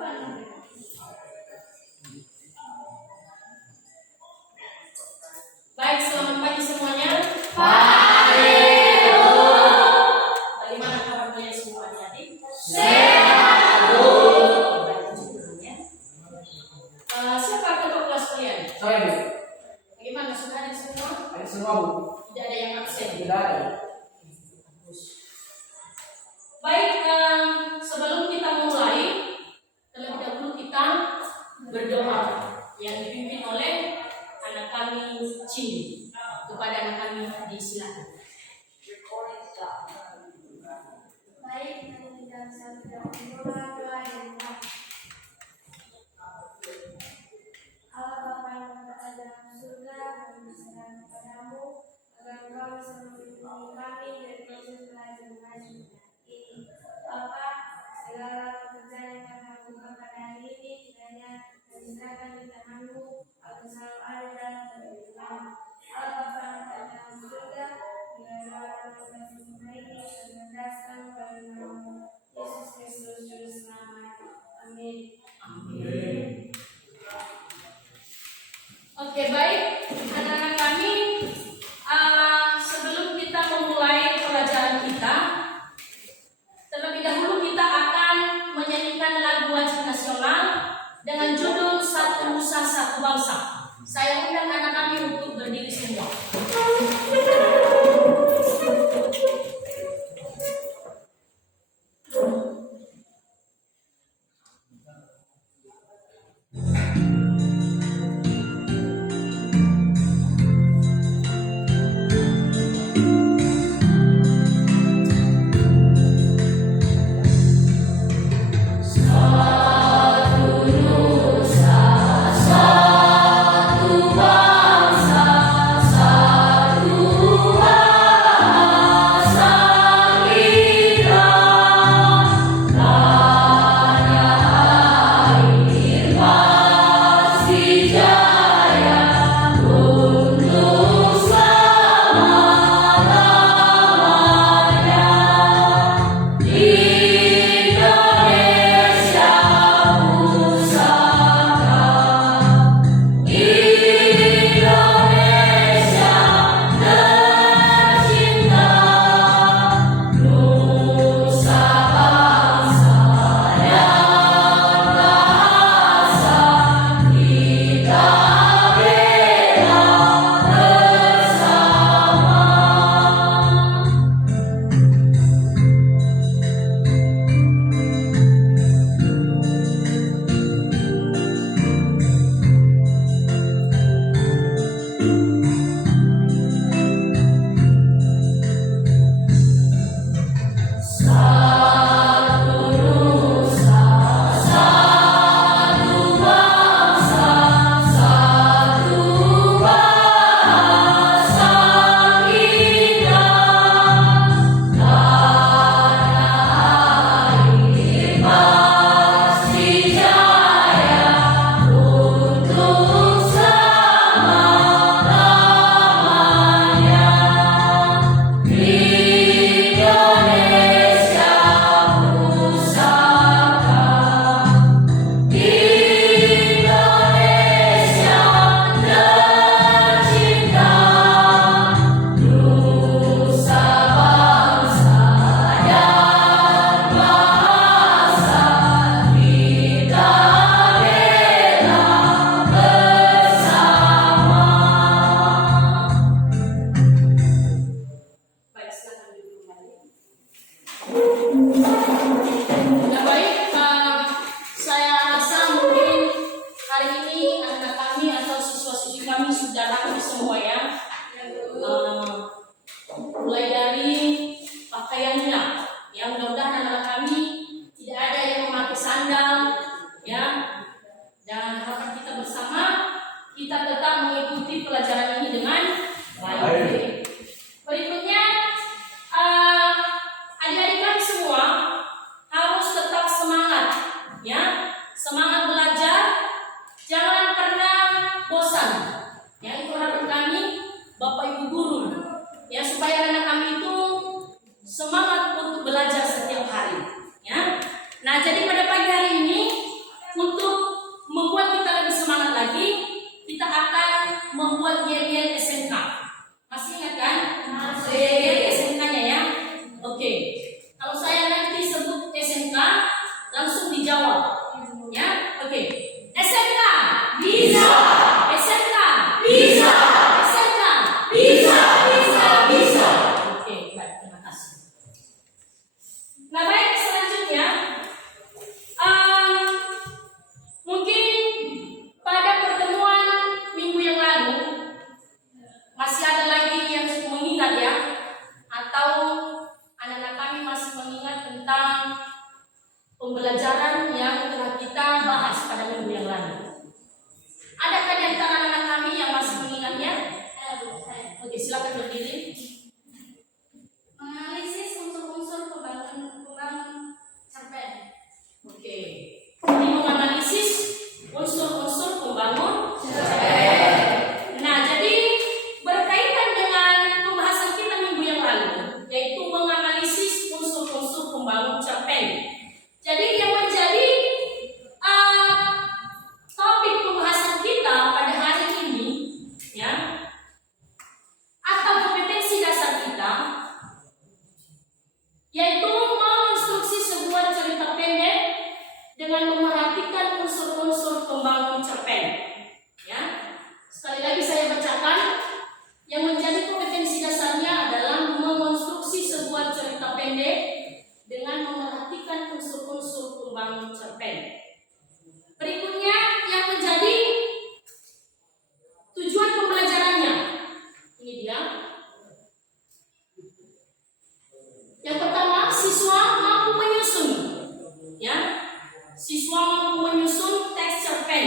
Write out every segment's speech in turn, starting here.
Baik, selamat pagi semuanya. Bagaimana kabar kalian semua adik? Sehat, Bu. Siapa ketua kelas kalian? Saya, Bu. Bagaimana, sudah ada semua? Ada semua, Bu. Tidak ada yang absen? Tidak ada. Baik, sebelum kita mulai, terlebih dahulu kita berdoa yang dipimpin oleh anak kami Cindy. Kepada anak kami disilakan. Baik, mari kita berdoa yang Allah Bapa yang berada dalam surga, kami berserah kepadamu agar Engkau bisa melindungi kami dari proses belajar ini. Bapa, segala pekerjaan yang kami lakukan pada hari ini kiranya kami serahkan di tangan-Mu agar selalu ada dalam kendali kami. Allah Bapa yang berada dalam surga, bila doa dan semua ini berdasarkan melalui nama Yesus Kristus Juru Selamat. Amin. Oke, baik, anak-anak kami, sebelum kita memulai pelajaran kita, terlebih dahulu kita akan menyanyikan lagu wajib nasional dengan judul Satu Nusa Satu Bangsa. Saya undang anak kami untuk berdiri semua. Ya baik, saya rasa mungkin hari ini anak kami atau siswa-siswi kami sudah rapi semua ya. Mulai dari pakaiannya, ya mudah-mudahan anak kami tidak ada yang memakai sandal, ya. Dan harapan kita bersama kita tetap mengikuti pelajaran ini dengan baik. Berikutnya, adik-adik kami semua harus tetap semangat, ya, semangat belajar, jangan pernah bosan. Ya, itu harapan kami, Bapak Ibu guru, ya, supaya anak kami itu semangat untuk belajar setiap hari, ya. Nah, jadi pada pagi hari ini pembelajaran yang telah kita bahas pada minggu yang lalu. Adakah di antara anak kami yang masih mengingatnya? Oke, silakan berdiri. Menganalisis unsur-unsur pembangun cerpen. Oke. Jadi menganalisis unsur-unsur pembangun cerpen. Nah, jadi berkaitan dengan pembahasan kita minggu yang lalu, yaitu menganalisis unsur-unsur pembangun cerpen. Jadi yang menjadi topik pembahasan kita pada hari ini, ya, atau kompetensi dasar kita, yaitu mengonstruksi sebuah cerita pendek dengan memerhatikan unsur-unsur pembangun cerpen. Ya, sekali lagi saya bacakan, yang menjadi kompetensi dasarnya adalah mengonstruksi sebuah cerita pendek dengan memerhatikan unsur-unsur pembangun cerpen. Berikutnya yang menjadi tujuan pembelajarannya. Ini dia. Yang pertama, siswa mampu menyusun, ya, siswa mampu menyusun teks cerpen.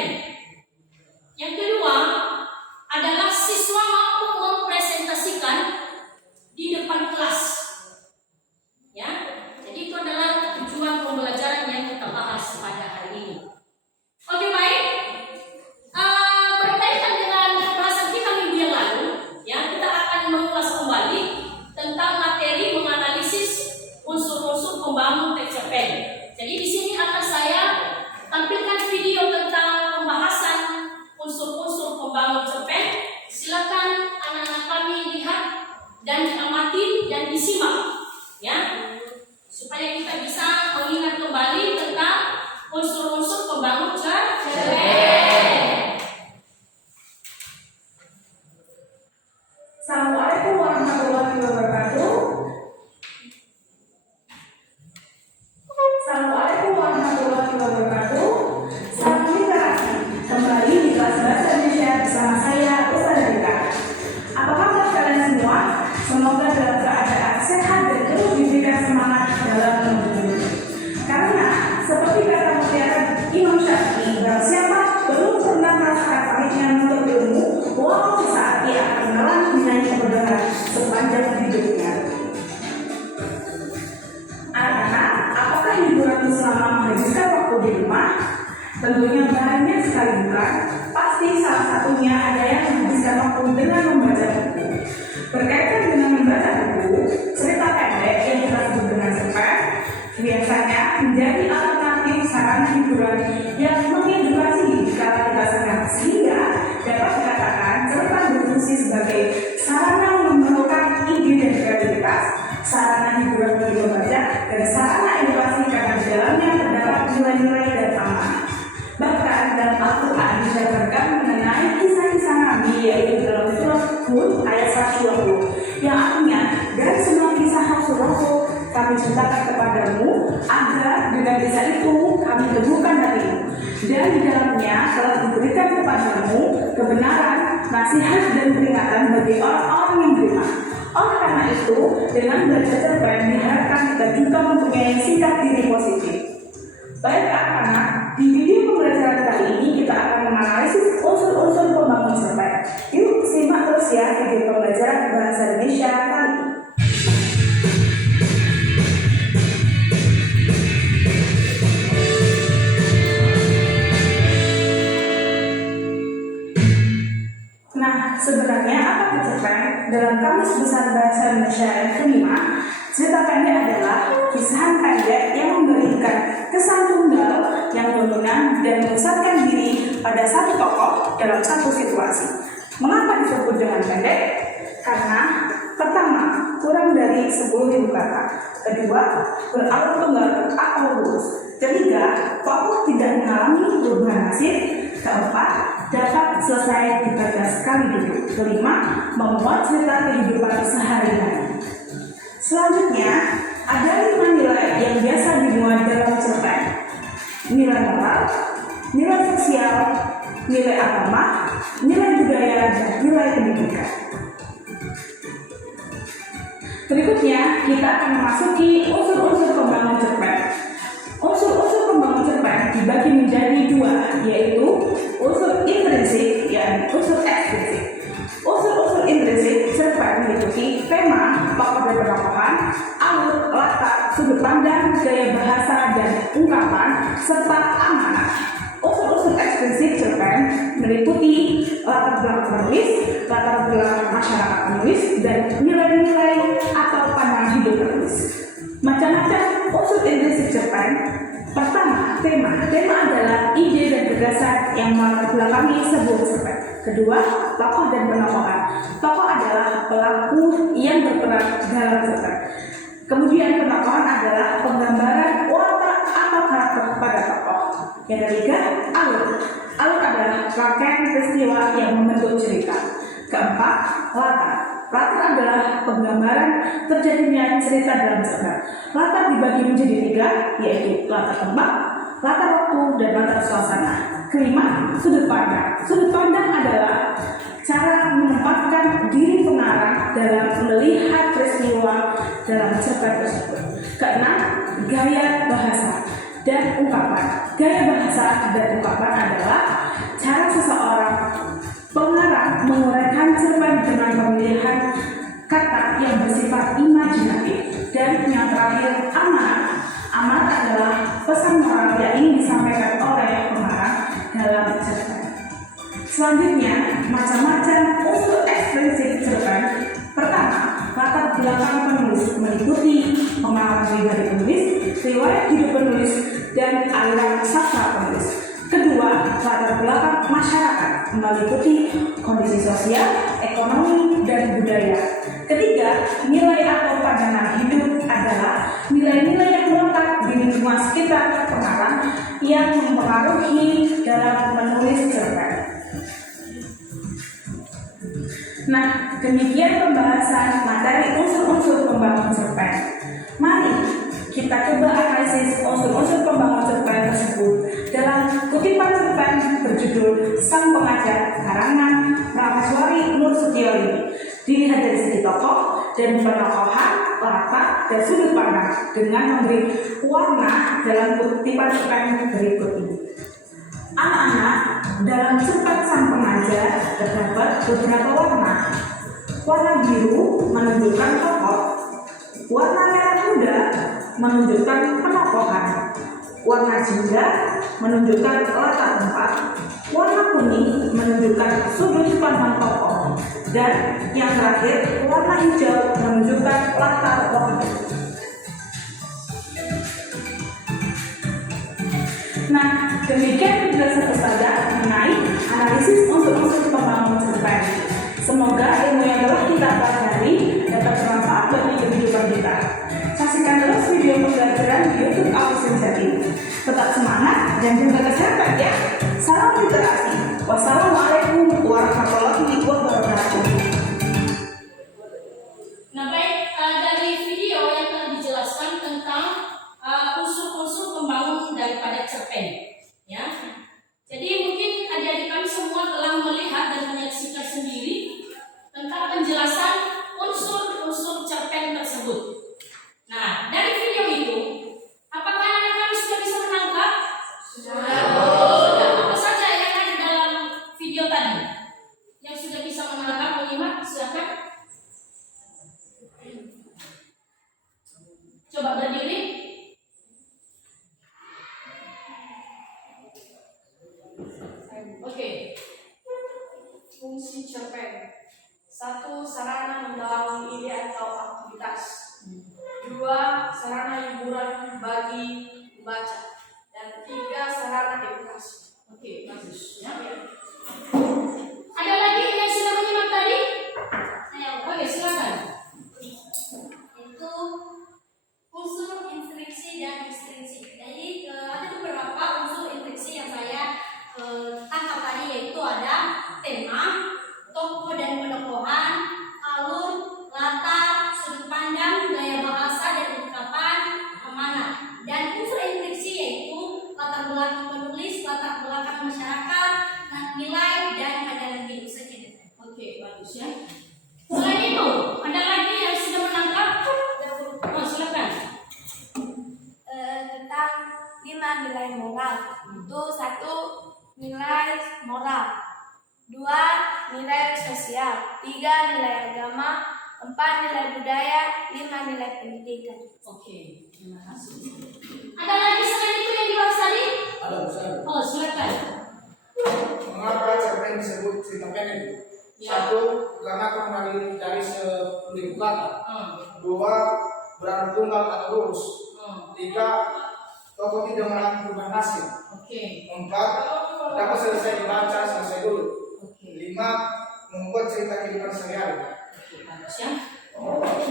Yang kedua adalah siswa mampu mempresentasikan di depan kelas, ya. Jadi itu adalah tujuan pembelajaran yang kita bahas pada hari ini. Oke, baik. Berkaitan dengan pembahasan kita minggu yang lalu, ya, kita akan mengulas kembali tentang materi menganalisis unsur-unsur pembangun teks cerpen. Jadi di sini akan saya tampilkan video tentang pembahasan unsur-unsur pembangun cerpen. Silakan anak-anak kami lihat dan diamati dan disimak, ya, supaya kita bisa mengingat kembali tentang unsur-unsur pembangun cerpen. Assalamualaikum warahmatullahi wabarakatuh. Assalamualaikum warahmatullahi wabarakatuh. Salam literasi. Kembali di kelas bahasa Indonesia bersama saya Ustazah Rita. Apa kabar kalian semua? Semoga dalam keadaan sehat dan terus diberikan semangat dalam menuntut. Karena seperti kata mutiara Imam Syafi'i, barang siapa belum pernah merasakan pahitnya menuntut ilmu, walau sesaat ia akan menelan dengan kemudahan sepanjang hidupnya. Anak-anak, apakah hiburan selama menghabiskan waktu di rumah? Tentunya banyak sekali bukan? Pasti salah satunya ada yang menghabiskan waktu dengan membaca buku. Berkaitan dengan membaca buku, cerita pendek yang kita sebut dengan cerpen biasanya menjadi alternatif sarana hiburan yang mengedukasi kala dirasakan, sehingga dapat dikatakan cerpen berfungsi sebagai sarana memerlukan ide dan kreativitas, sarana hiburan bagi pembaca, dan sarana edukasi karena di dalamnya terdapat nilai-nilai dan amanah. Bahkan dalam Al-Quran dijabarkan mengenai kisah-kisah Nabi, yaitu dalam surat Hud ayat 120, yang artinya dari semua kisah Rasul-Rasul kami ceritakan kepadamu agar dengan kisah itu kami teguhkan hatimu, dan di dalamnya telah diberikan kepadamu kebenaran, nasihat dan peringatan bagi orang-orang yang beriman. Oleh karena itu, dengan belajar cerpen diharapkan kita juga mempunyai sikap diri positif. Baik anak-anak, di video pembelajaran kali ini kita akan menganalisis unsur-unsur pembangun cerpen. Yuk simak terus ya video pembelajaran bahasa Indonesia kali ini. Nah, sebenarnya apa itu cerpen? Dalam Kamus Besar Bahasa Indonesia yang kelima, cerita pendek adalah kisahan pendek yang memberikan kesan tunggal yang dominan dan memusatkan diri pada satu tokoh dalam satu situasi. Mengapa disebut dengan pendek? Karena pertama, kurang dari 10.000 kata. Kedua, beralur tunggal atau lurus. Ketiga, tokoh tidak mengalami perubahan nasib. Keempat, dapat selesai dibaca sekali duduk. Kelima, membuat cerita kehidupan sehari-hari. Selanjutnya, ada 5 nilai yang biasa dimuat dalam cerpen. Nilai moral, nilai sosial, nilai agama, nilai budaya, dan nilai pendidikan. Berikutnya, kita akan memasuki unsur-unsur pembangun cerpen. Unsur-unsur ungkapan, serta amanat. Unsur-unsur ekspresi cerpen meliputi latar belakang penulis, latar belakang masyarakat penulis, dan nilai-nilai atau pandangan hidup penulis. Macam-macam unsur implisit cerpen. Pertama, tema. Tema adalah ide dan gagasan yang melatar belakangi sebuah cerpen. Kedua, tokoh dan penokohan. Tokoh adalah pelaku yang berperan dalam cerpen. Kemudian penokohan adalah penggambaran watak atau karakter pada tokoh. Yang ketiga, alur. Alur adalah rangkaian peristiwa yang membentuk cerita. Keempat, latar. Latar adalah penggambaran terjadinya cerita dalam cerpen. Latar dibagi menjadi 3, yaitu latar tempat, latar waktu, dan latar suasana. Kelima, sudut pandang. Sudut pandang adalah cara menempatkan diri pengarang dalam melihat peristiwa dalam cerpen tersebut. Keenam, gaya bahasa dan ungkapan. Gaya bahasa dan ungkapan adalah cara seseorang pengarang menguraikan cerpen dengan pemilihan kata yang bersifat imajinatif. Dan yang terakhir, amanat. Amanat adalah pesan moral yang ingin disampaikan oleh pengarang dalam cerpen. Selanjutnya, macam-macam unsur ekspresi cerpen. Pertama, latar belakang penulis meliputi pengalaman pribadi penulis, riwayat hidup penulis, dan aliran sastra penulis. Kedua, latar belakang masyarakat meliputi kondisi sosial, ekonomi, dan budaya. Ketiga, nilai atau pandangan hidup adalah nilai-nilai yang melekat di lingkungan sekitar pengarang yang mempengaruhi dalam menulis cerpen. Nah, demikian pembahasan materi unsur-unsur pembangun cerpen. Mari kita coba analisis unsur-unsur pembangun cerpen tersebut dalam kutipan cerpen berjudul Sang Pengajar karangan Prameswari Nur Setiolini. Dilihat dari segi tokoh dan penokohan, latar, dan sudut pandang dengan memberi warna dalam kutipan cerpen berikut ini. Anak-anak, dalam cerpen Sang Pengajar terdapat beberapa warna. Warna biru menunjukkan tokoh, warna merah muda menunjukkan penokohan, warna jingga menunjukkan latar tempat, warna kuning menunjukkan sudut pandang tokoh, dan yang terakhir warna hijau menunjukkan latar waktu. Nah, demikian penjelasan Ustazah mengenai analisis unsur-unsur pembangun cerpen. Semoga ilmu yang telah kita pelajari dapat bermanfaat bagi kehidupan kita. Saksikan terus video pembelajaran di YouTube Ausin Jati. Tetap semangat dan jaga kesehatan ya. Salam literasi. Wassalamualaikum warahmatullahi wabarakatuh. Nah baik, dari video yang telah dijelaskan tentang unsur-unsur pembangun daripada cerpen, ya. Jadi mungkin adik-adik kami semua telah melihat dan menyaksikan sendiri tentang penjelasan unsur-unsur cerpen tersebut. Nah, dari video itu, apakah anak kami sudah bisa menangkap? Sudah. Apa saja yang ada dalam video tadi? Yang sudah bisa menangkap, menyimak, silakan. Coba berdiri. Oke. Fungsi cerpen. 1. Sarana mendalami ide atau aktivitas. 2. Sarana hiburan bagi pembaca. Dan 3. Sarana edukasi. Oke, bagus. Ya. Ada lagi yang sudah menyimak tadi? Oke, silakan. Itu unsur instriksi dan ekstrinsi. Jadi ada beberapa unsur instriksi yang saya tangkap tadi, yaitu ada tema, tokoh dan penokohan, alur, latar, sudut pandang, gaya bahasa dan ungkapan, amanat. Dan unsur instriksi yaitu latar belakang penulis, latar belakang masyarakat, nilai dan pandangan hidup saja. Oke, bagus ya. Selain itu, ada lagi yang sudah menangkap? Oh, silakan. Tentang 5 nilai moral. Itu 1. Nilai moral, 2. Nilai sosial, 3. Nilai agama, 4. Nilai budaya, 5. Nilai pendidikan. Oke, terima kasih. Ada lagi selain itu mata. Hmm. 2. Beradu tunggal atau lurus. 3. Tokoh tidak mengalami perubahan hasil. Oke. 4. Dapat selesai dibaca selesai dulu. Oke. 5. Membuat cerita kehidupan sehari-hari. Oke, bagus ya.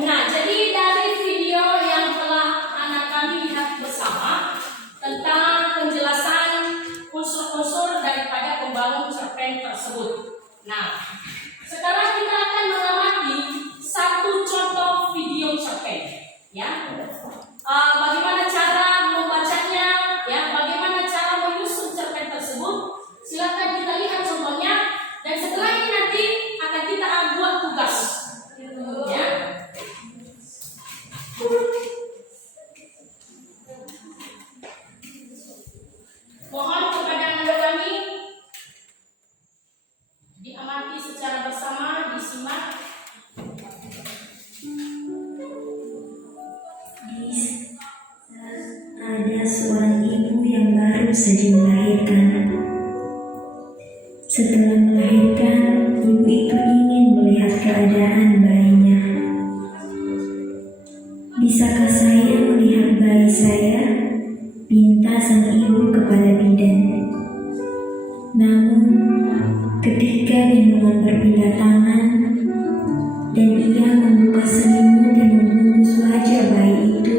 Nah, jadi dari video yang telah anak kami lihat bersama tentang penjelasan unsur-unsur daripada pembangun cerpen tersebut. Nah, sekarang kita akan mengamati satu contoh video cerpen, ya. Bagaimana cara membacanya, ya, bagaimana cara menyusun cerpen tersebut. Silakan kita lihat contohnya, dan setelah ini nanti akan kita buat tugas, ya. Mohon kepada anak kami diamati secara bersama, disimak. Ada seorang ibu yang baru saja melahirkan. Setelah melahirkan, ibu itu ingin melihat keadaan bayinya. Bisakah saya melihat bayi saya? Pinta sang ibu kepada bidan. Namun, ketika bindungan berpindah tangan dan ia membuka selimut dan membungkus wajah bayi itu,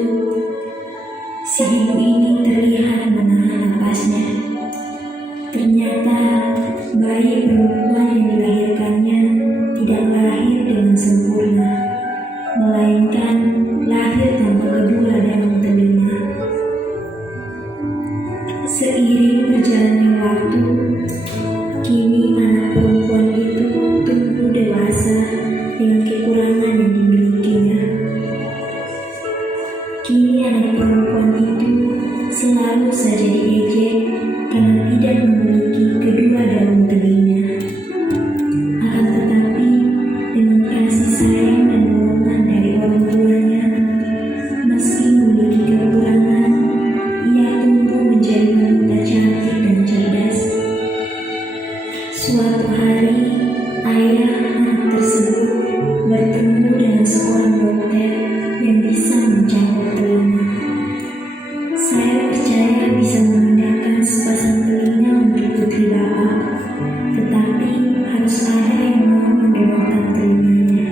si ibu ini terlihat menahan napasnya. Ternyata bayi perempuan yang dilahirkannya tidak lahir dengan sempurna, melainkan lahir tanpa kedua daun telinga. Seiring berjalannya waktu, kini anak perempuan itu tumbuh dewasa dengan kekurangan yang dimilikinya. Kini anak perempuan itu selalu saja diejek karena tidak memiliki kedua daun telinga. Akan tetapi, dengan kasih sayang dan dorongan dari orang tuanya, meski memiliki kekurangan, ia tumbuh menjadi wanita cantik dan cerdas. Suatu hari, ayah anak tersebut bertemu dengan seorang dokter yang bisa mencampur telinga. Saya percaya bisa memindahkan sepasang telinga untuk putri bapak, tetapi harus ada yang mau mendonorkan telinganya,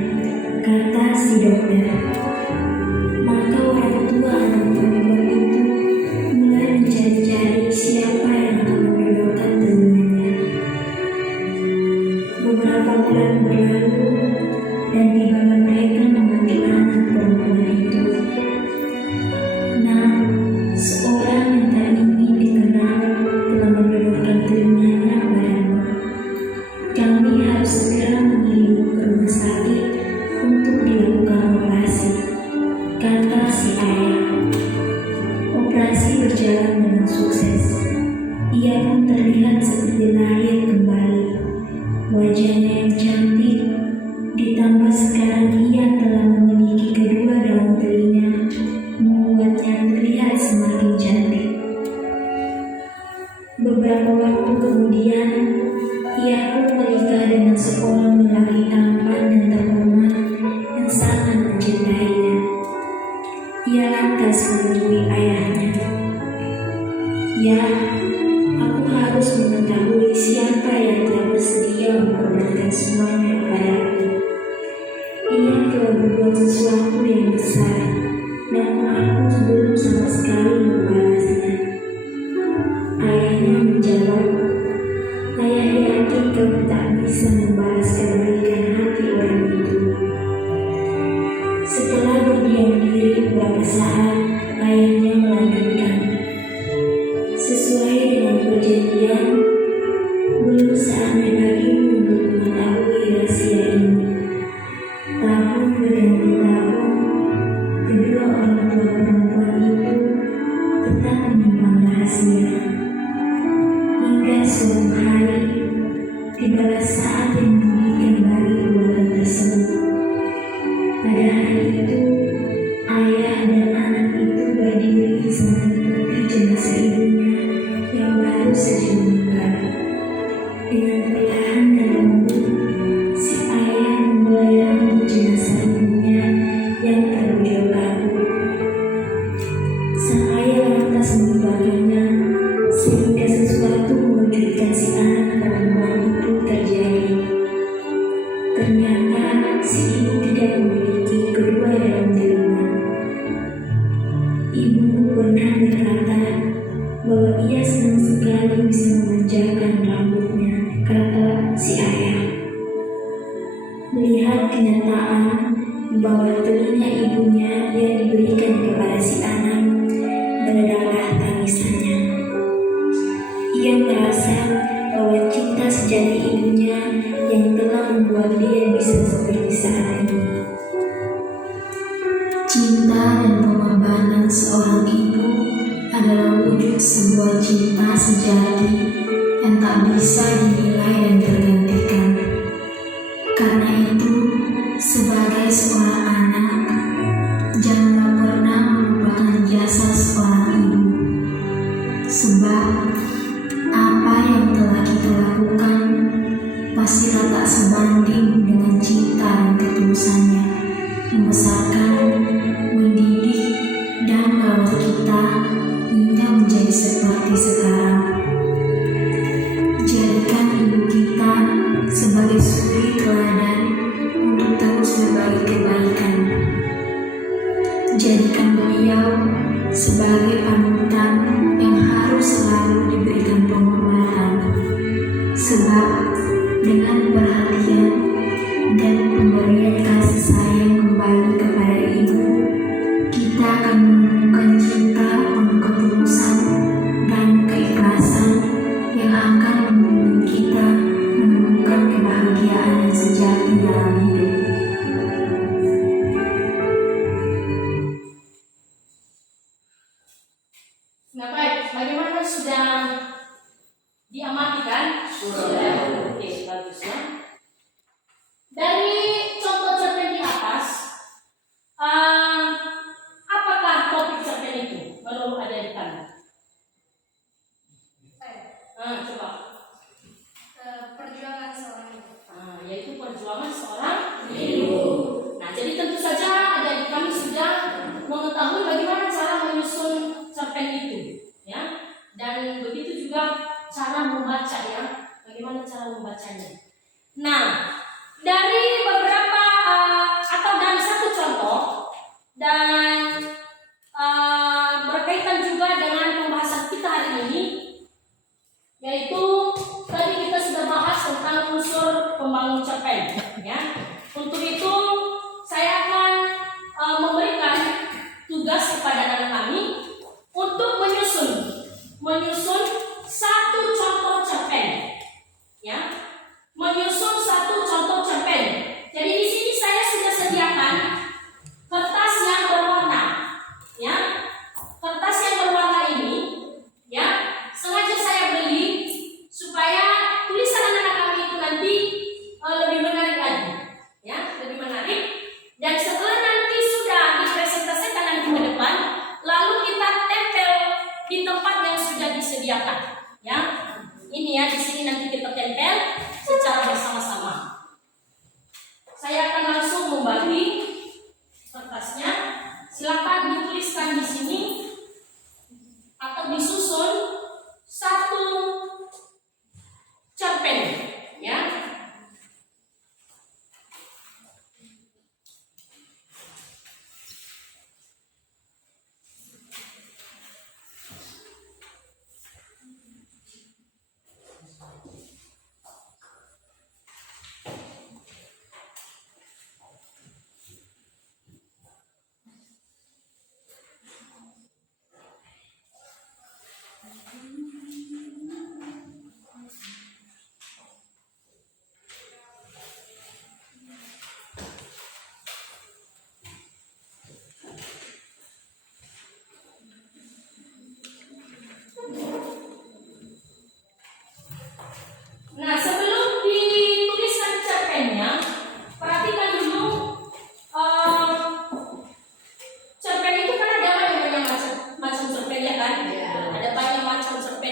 kata si dokter. Maka orang tua anak perempuan itu mulai mencari-cari siapa yang akan mendonorkan telinganya. Beberapa bulan berlalu dan tibalah mereka memanggil anak perempuan itu. Nah, seorang yang tak ingin dikenal telah mendonorkan telinganya padamu. Kami harus segera mengirimmu ke rumah sakit untuk dilakukan operasi, kata si ayah. Operasi berjalan dengan sukses. Ia pun terlihat seperti lahir kembali. Wajahnya yang cantik, ditambah sekarang ia telah memiliki kedua daun telinga, membuatnya terlihat semakin cantik. Beberapa waktu kemudian, ia pun menikah dengan seorang lelaki tampan dan terhormat yang sangat mencintainya. Ia lantas menemui ayahnya. Ya, aku harus mengetahui siapa yang telah bersedia mengorbankan semuanya padaku. Ia telah berbuat sesuatu yang besar, namun aku belum sama sekali membalasnya. Ayahnya menjawab, ayah yakin kamu tak bisa membalas kebaikan hati orang itu. Setelah berdiam diri beberapa saat, ayahnya melanjutkan, sesuai dengan perjanjian, belum saatnya bagimu untuk mengetahui rahasia ini. Tahun berganti tahun, kedua orang tua perempuan itu tetap menyimpan rahasia. Hingga suatu hari, tibalah saat yang menyedihkan bagi keluarga tersebut. Pada hari itu, ayah dan anak itu berdiri sambil menanti jenazah ibunya yang baru saja meninggal. wujud sebuah cinta sejati yang tak bisa dinilai dan tergantikan. Karena itu, sebagai seorang anak, janganlah pernah melupakan jasa seorang ibu. Sebab apa yang telah kita lakukan pastilah tak sebanding dengan cinta dan ketulusannya membesarkan, mendidik, dan merawat kita hingga menjadi seperti sekarang. Jadikan ibu kita sebagai suri teladan untuk terus berbagi kebaikan. Jadikan beliau sebagai panutan yang harus selalu diberikan penghormatan. Sebab dengan perhatian dan pemberian kasih sayang kembali kepada ibu, kita akan menemukan cinta penuh ketulusan dan keikhlasan yang akan membimbing kita menemukan kebahagiaan yang sejati dalam hidup. Nah baik, bagaimana sudah diamati kan? Sudah. Oke, bagus ya. Dari contoh cerpen di atas, apakah topik cerpen itu menurut adik-adik? Coba. Perjuangan seorang ibu. Yaitu perjuangan seorang ibu. Nah, jadi tentu saja adik-adik kami sudah mengetahui bagaimana cara menyusun cerpen itu, ya. Dan begitu juga cara membaca, ya. Bagaimana cara membacanya. Nah, dari beberapa atau dari satu contoh dan berkaitan juga dengan pembahasan kita hari ini, yaitu tadi kita sudah bahas tentang unsur pembangun cerpen, ya. Untuk itu saya akan memberikan tugas kepada anak kami untuk menyusun satu contoh cerpen, ya. Menyusun satu contoh cerpen. Jadi di sini saya sudah sediakan kertas yang berwarna, ya. Kertas yang berwarna ini, ya, sengaja saya beli supaya tulisan anak-anak kami itu nanti lebih menarik lagi, ya, lebih menarik. Dan setelah nanti sudah dipresentasikan nanti ke depan, lalu kita tempel di tempat yang sudah disediakan, ya. Ini ya, di sini nanti kita tempel secara bersama-sama. Saya akan langsung membagi kertasnya. Silakan dituliskan di sini atau disusun satu cerpen, ya. Nah, sebelum dituliskan cerpennya, perhatikan dulu cerpen itu kan ada banyak macam cerpen, ya kan? Ada banyak macam cerpen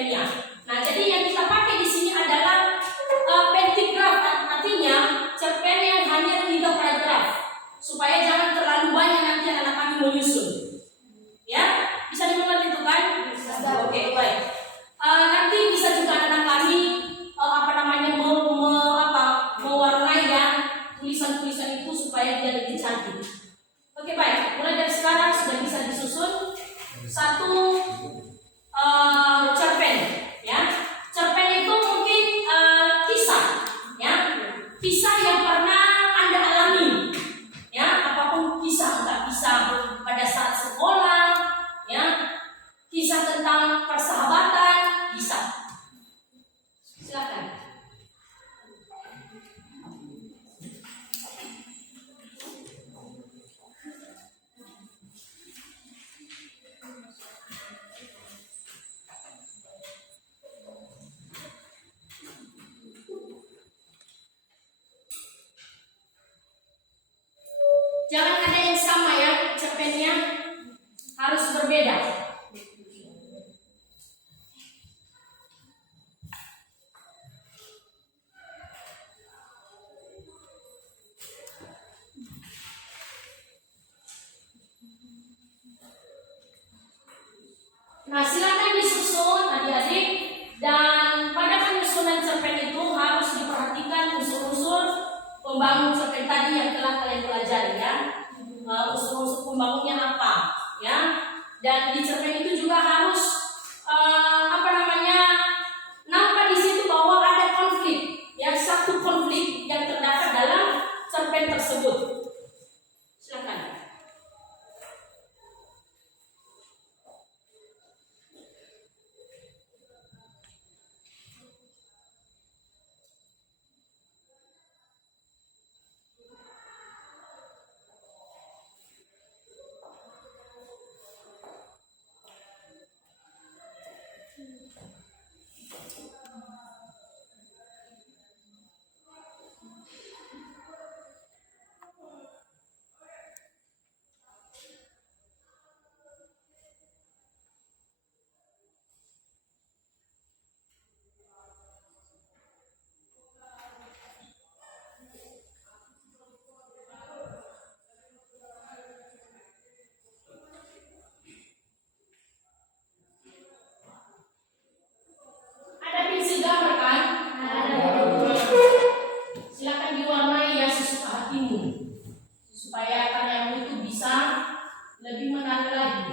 akan disusun adik-adik, dan pada penyusunan cerpen itu harus diperhatikan unsur-unsur pembangun cerpen tadi yang telah kalian pelajari ya. Unsur-unsur pembangunnya apa ya, dan di cerpen itu juga harus nampak di situ bahwa ada konflik ya, satu konflik yang terdapat dalam cerpen tersebut. Silakan. Ada pensil gambar kan? Silakan diwarnai ya sesuka hatimu, supaya karyamu itu bisa lebih menarik lagi.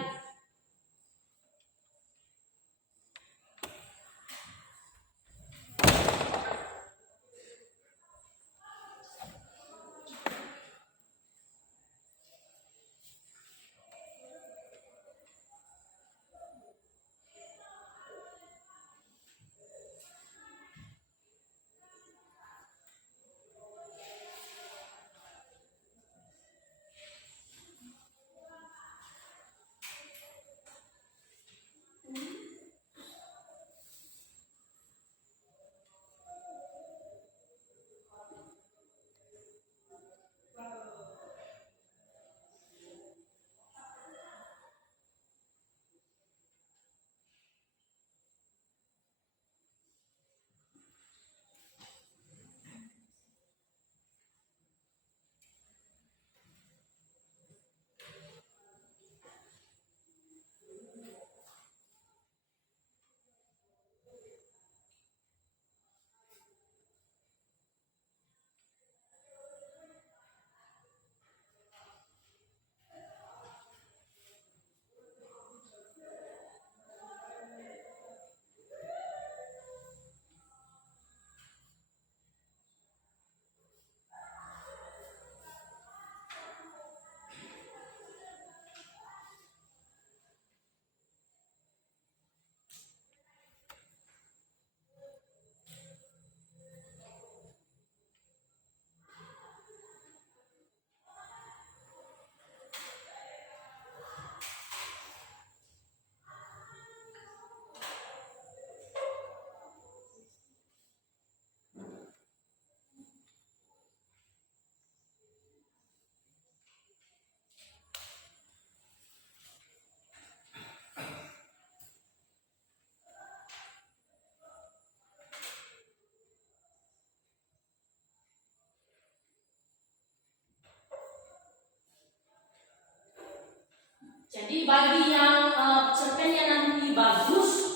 Jadi bagi yang cerpennya nanti bagus,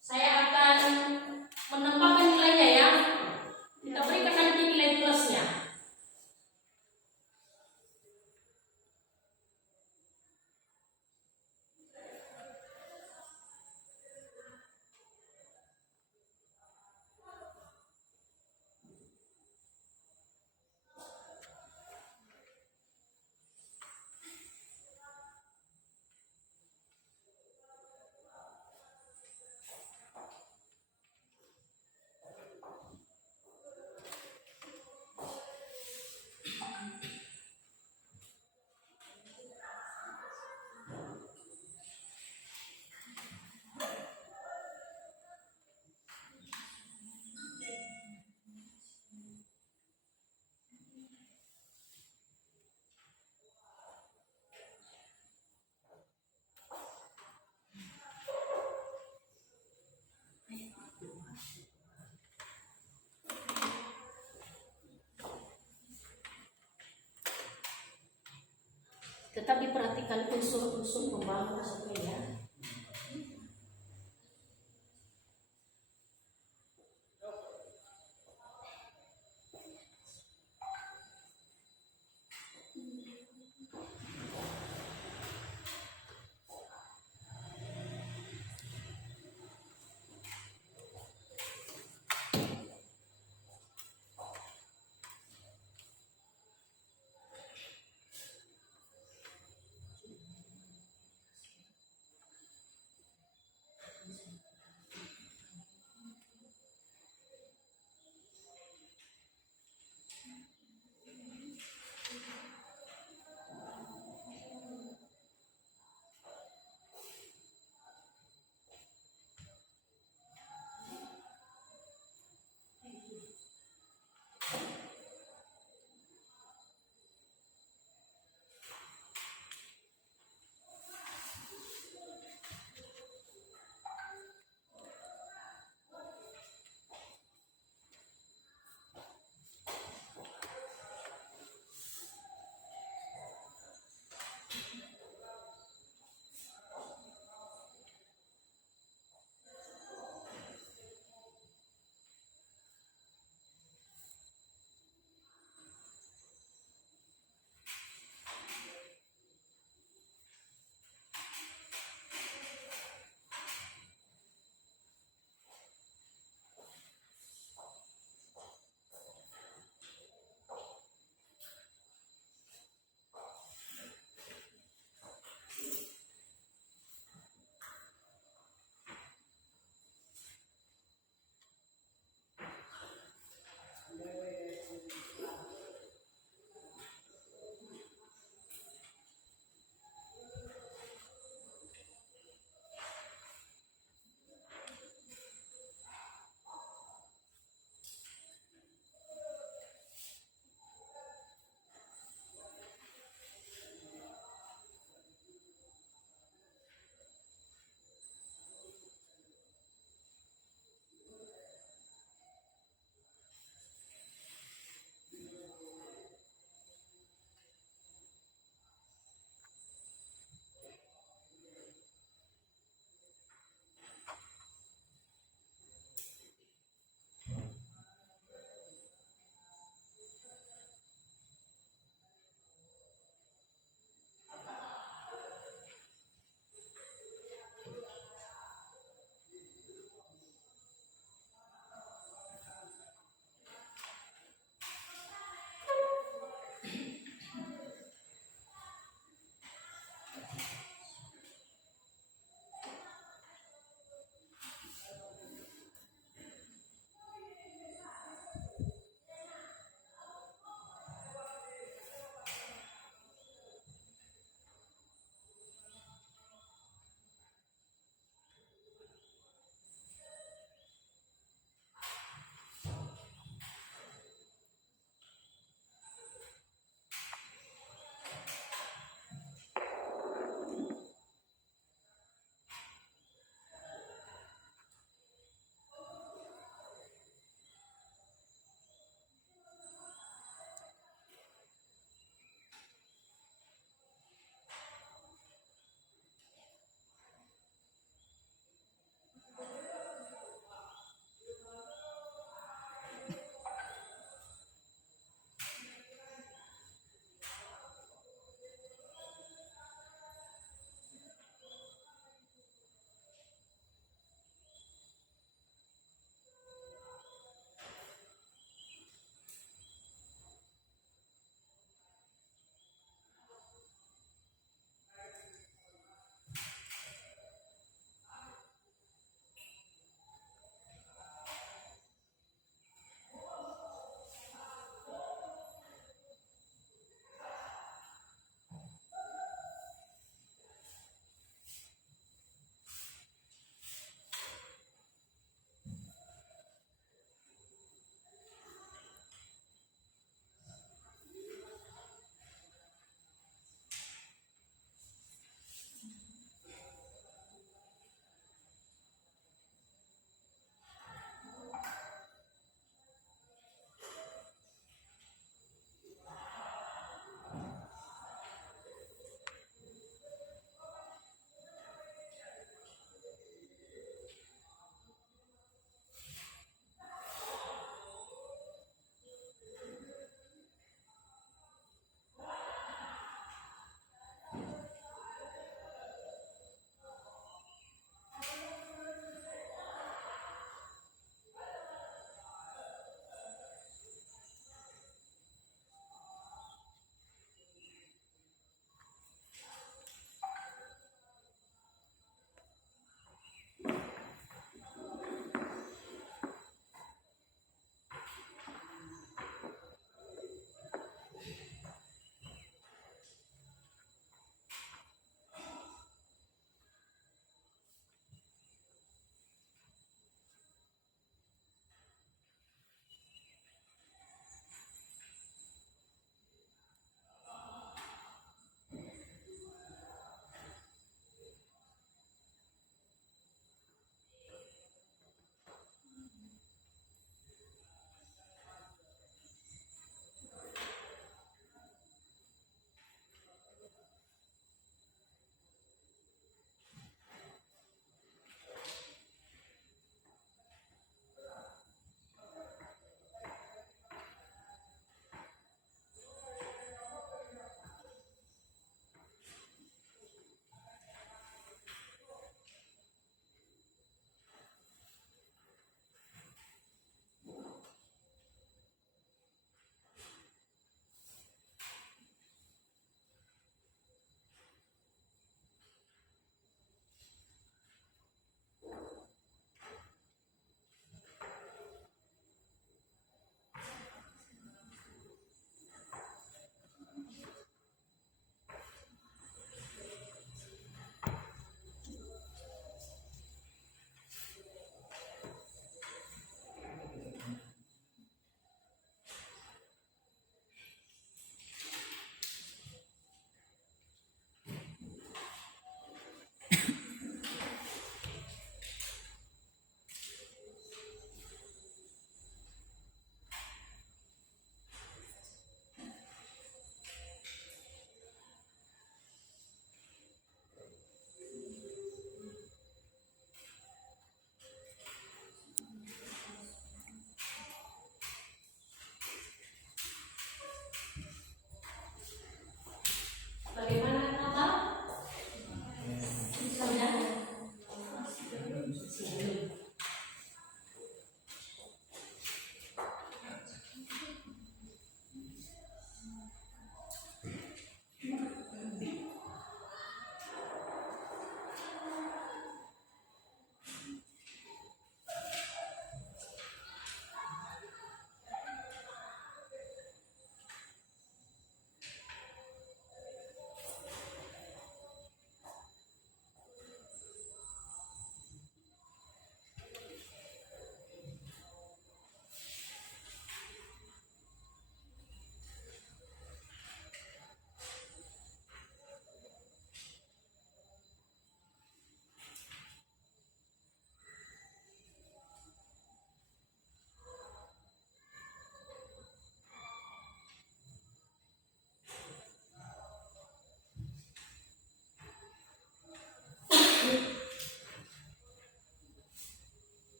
saya akan menambahkan nilainya ya. Kita berikan nanti nilai plusnya. Tetap diperhatikan unsur-unsur pembangun cerpen ya.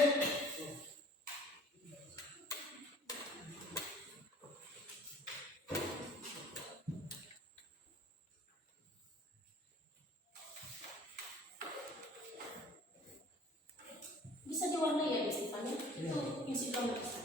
Bisa diwarnai ya Sifatnya itu prinsip kamu bisa.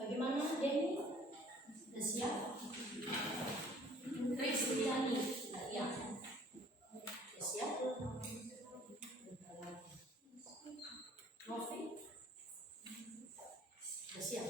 Bagaimana Denny? Sudah siap? Kristiani, ya. Sudah siap? Novi? Sudah siap?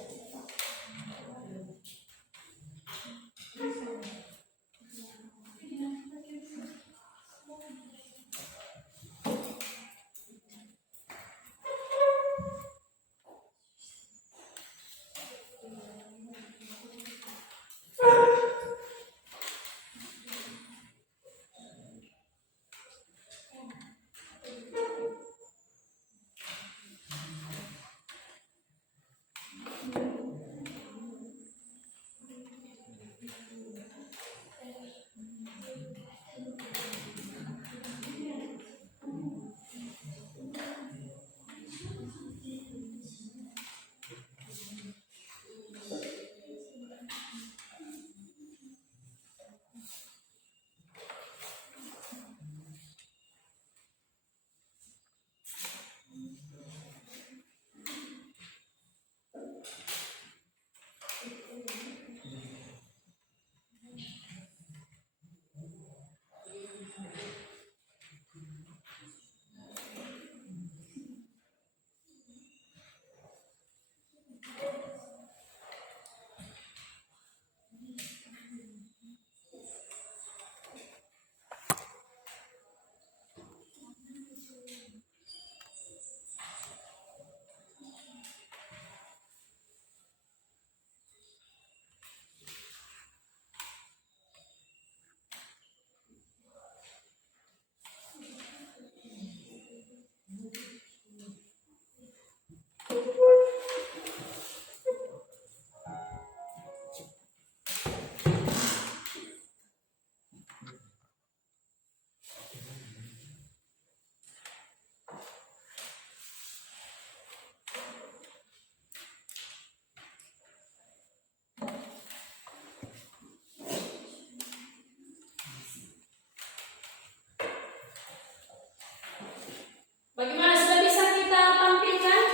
Bagaimana, sudah bisa kita tampilkan?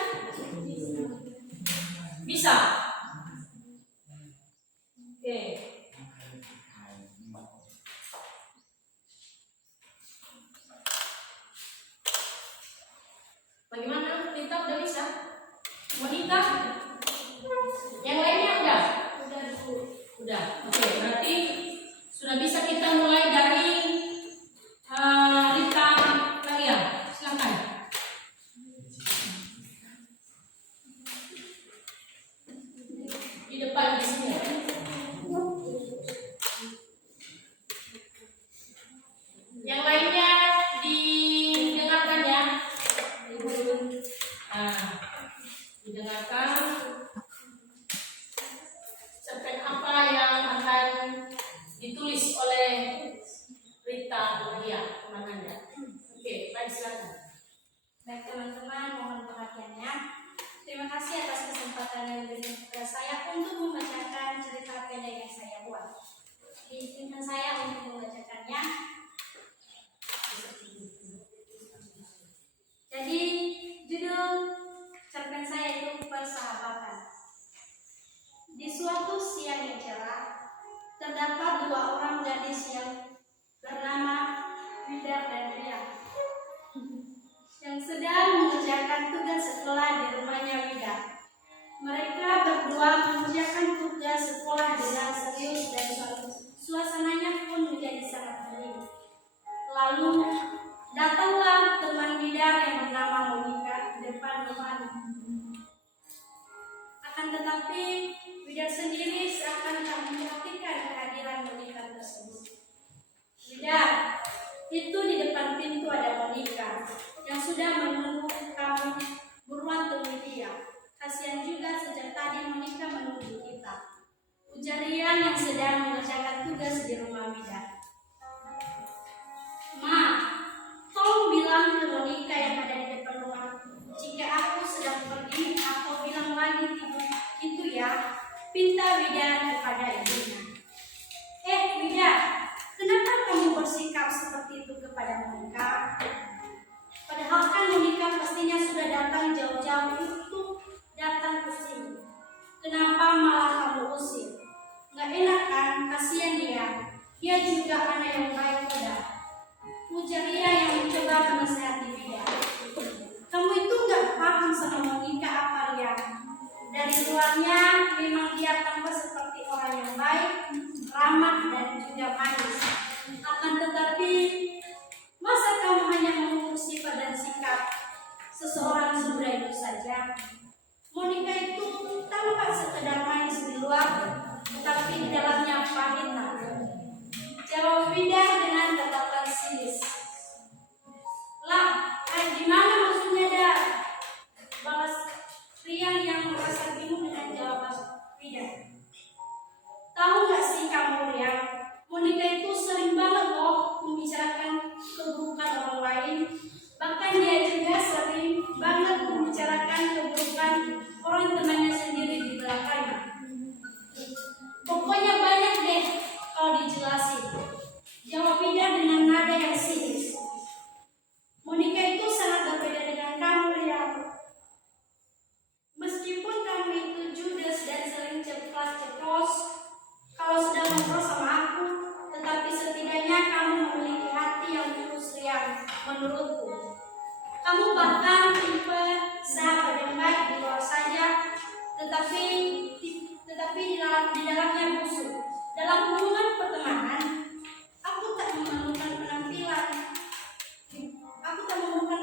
Bisa? Oke. Bagaimana? Lita udah bisa? Monika? Yang lainnya udah? Udah. Oke, berarti sudah bisa kita mulai dari Lita lagi ya? Silakan. silakan. Baik teman-teman, mohon perhatiannya. Terima kasih atas kesempatan yang diberikan kepada saya untuk membacakan cerita pendek yang saya buat. Izinkan saya untuk membacakannya. Jadi judul cerpen saya itu Persahabatan. Di suatu siang yang cerah, terdapat dua orang gadis yang bernama Wida dan Ria yang sedang mengerjakan tugas sekolah di rumahnya Wida. Mereka berdua mengerjakan tugas sekolah dengan serius dan suasananya pun menjadi sangat hening. Lalu datanglah teman Wida yang bernama Monica di depan rumahnya. Akan tetapi Wida sendiri seakan tak memperhatikan kehadiran Monica tersebut. Wida, itu di depan pintu ada Monica yang sudah menunggu kamu. Buruan temui dia. Kasihan juga sejak tadi Monica menunggu kita, ujar Rian yang sedang mengerjakan tugas di rumah Wida. Ma, tolong bilang ke Monica yang ada di depan rumah, jika aku sedang pergi, aku bilang lagi itu ya, pinta Wida kepada ibunya. Wida, kenapa kamu bersikap seperti itu kepada Monica? Padahal kan Monica pastinya sudah datang jauh-jauh itu datang ke sini. Kenapa malah kamu usir? Gak enak kan? Kasihan dia. Dia juga anak yang baik pada. Ujar Ria yang mencoba menasihati Wida. Kamu itu gak paham sama Monica apa Ria? Dari luarnya memang dia tampak seperti orang yang baik, ramah dan juga manis. Akan tetapi masa kamu hanya mengukur sifat dan sikap seseorang semudah itu saja? Monica itu tampak sekedar manis di luar, tetapi di dalamnya pahit. Jawab Wida dengan tatapan sinis. Lah, gimana maksudnya dah? Balas Rian yang merasa bingung dengan jawaban Wida. Tahu gak sih kamu Rian? Monica itu sering banget loh membicarakan keburukan orang lain. Bahkan dia juga sering banget membicarakan keburukan orang temannya sendiri di belakangnya. Pokoknya banyak deh kalau dijelasin, jawab Wida dengan nada yang sinis. Monica itu sangat berbeda dengan kamu Rian. Meskipun kamu itu judes dan sering ceplas-ceplos kalau sedang ngobrol sama aku, tetapi setidaknya kamu memiliki hati yang tulus Rian, menurutku. Kamu bahkan tipe sahabat yang baik di luar saja, tetapi di dalamnya busuk. Dalam hubungan pertemanan, aku tak menemukan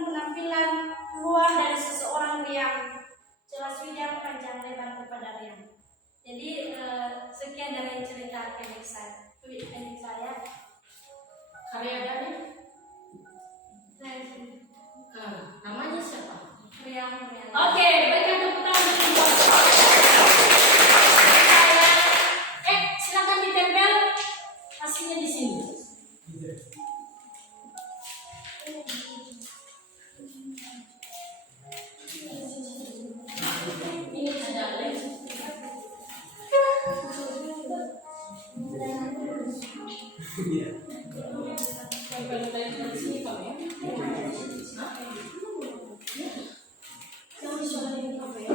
penampilan luar dari seseorang yang jelas Wida panjang lebar kepada Rian. Jadi sekian dari cerita pendek saya. Karya dari namanya siapa? Rian. Oke, berikan tepuk tangan untuk saya. Silakan ditempel hasilnya di sini. Ini ada lem. Tempel-tempel di sini Pak ya. Hah? Ya. Yang bisa apa ya?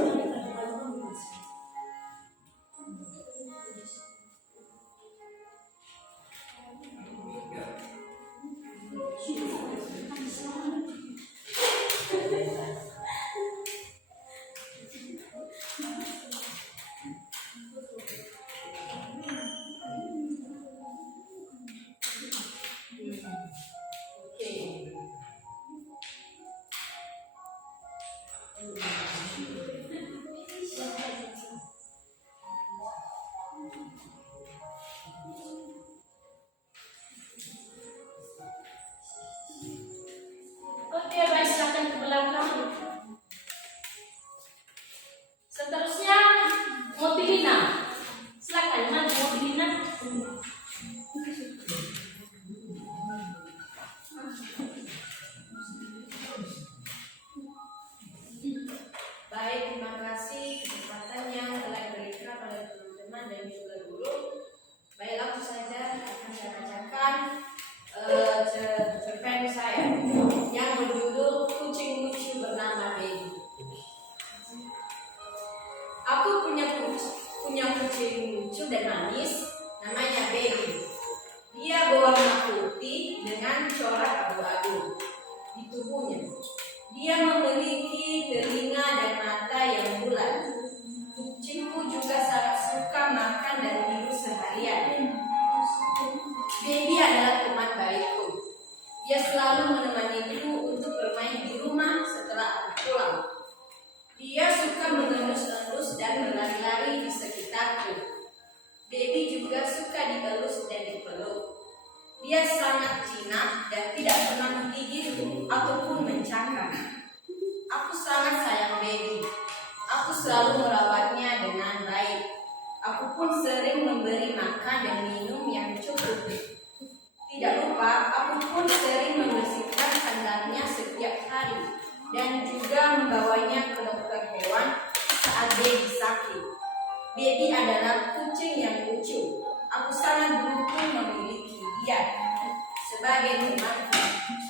ataupun mencakar. Aku sangat sayang baby. Aku selalu merawatnya dengan baik. Aku pun sering memberi makan dan minum yang cukup. Tidak lupa, aku pun sering membersihkan kandangnya setiap hari dan juga membawanya ke dokter hewan saat baby sakit. Baby adalah kucing yang lucu. Aku sangat beruntung memiliki dia sebagai temanku.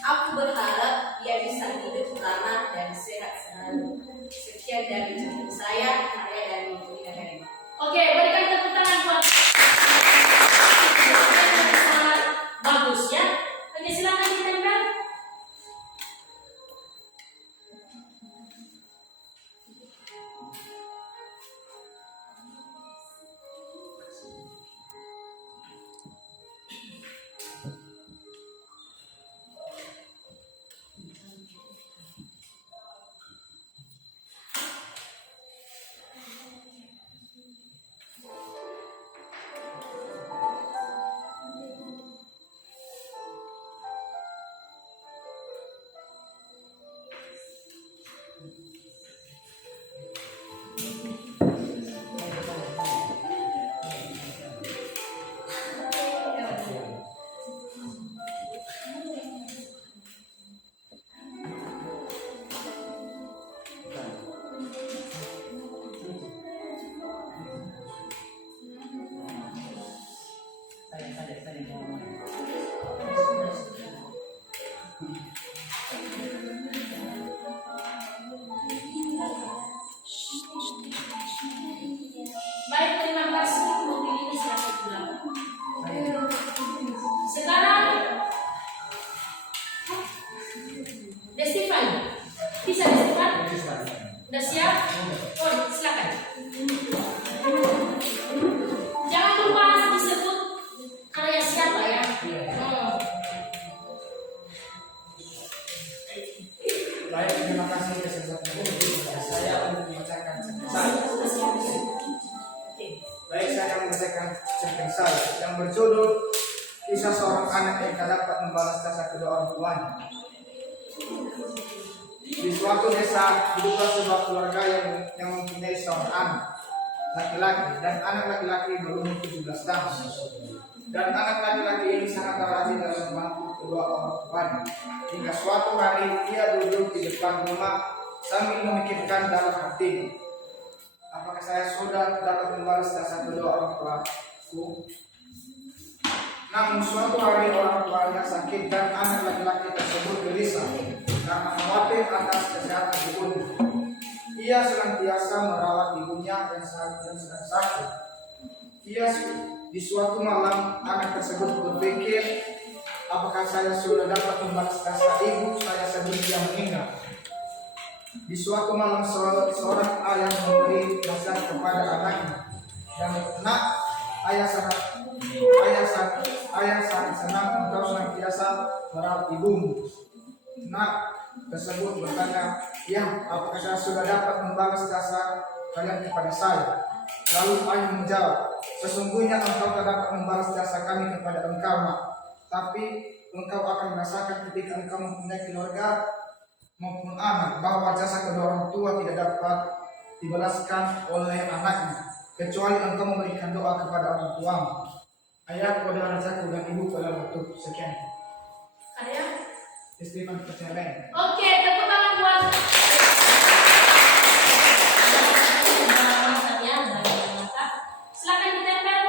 Aku berharap dia bisa hidup lama dan sehat selalu. Sekian dari cerita saya, Maria dari Helen. Oke, berikan tepuk tangan buat sangat bagus ya. Oke, silakan ditempel. Baik, terima kasih. Mobil ini silakan pulang. Sekarang Destifan, bisa Destifan? Udah siap? Oh, silakan. Jangan lupa disebut karya siapa ya. Baik, terima kasih kesempatan saya untuk membacakan cerpen saya. Baik, saya akan membacakan cerpen saya yang berjudul Kisah Seorang Anak yang tak dapat membalas jasa kedua orang tuanya. Di suatu desa hiduplah sebuah keluarga yang mempunyai seorang anak laki-laki dan anak laki-laki berumur 17 tahun. Dan anak laki-laki ini sangat rajin dalam membantu kedua orang tuanya. Hingga suatu hari ia duduk di depan rumah sambil memikirkan dalam hatinya, apakah saya sudah dapat membalas jasa kedua orang tuaku? Namun suatu hari orang tuanya sakit dan anak laki-laki tersebut gelisah karena khawatir atas kesehatan ibunya. Ia senantiasa merawat ibunya yang sedang sakit. Di suatu malam anak tersebut berpikir, apakah saya sudah dapat membalas jasa ibu saya sebelum dia meninggal? Di suatu malam seorang ayah memberi nasihat kepada anaknya, dan nak, ayah sangat senang engkau senantiasa merawat ibumu. Nak tersebut bertanya, ya, apakah saya sudah dapat membalas jasa kalian kepada saya? Lalu ayah menjawab, sesungguhnya engkau tak dapat membalas jasa kami kepada engkau, nak. Tapi engkau akan merasakan ketika engkau mempunyai keluarga maupun anak, bahwa jasa kedua orang tua tidak dapat dibalaskan oleh anaknya, kecuali engkau memberikan doa kepada orang tuamu. Ayahku adalah rajaku dan ibuku adalah waktu. Sekian. Saya Destifan percaya. Oke, tepuk tangan buat silakan ditempel.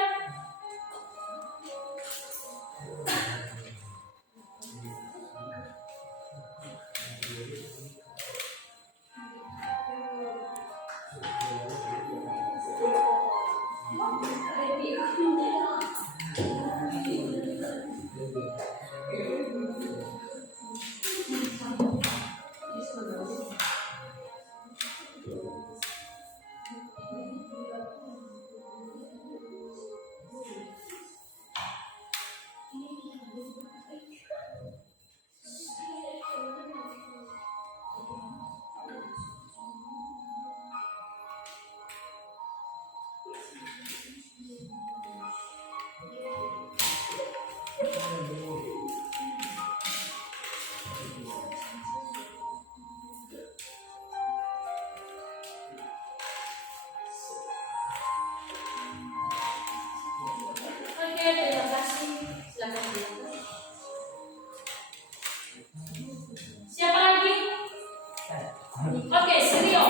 Oke, si Rio.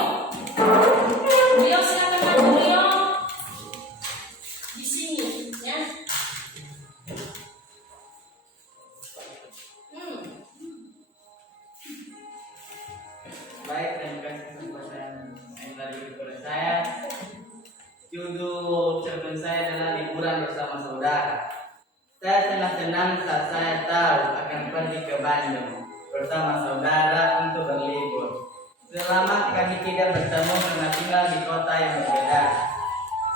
Rio silakan bantu Rio di sini, ya. Baik, terima kasih kesempatan yang tadi kepada saya. Judul cerpen saya adalah liburan bersama saudara. Saya sangat senang saat saya tahu akan pergi ke Bandung bersama saudara untuk berlibur. Selama kami tidak bertemu karena tinggal di kota yang berbeda.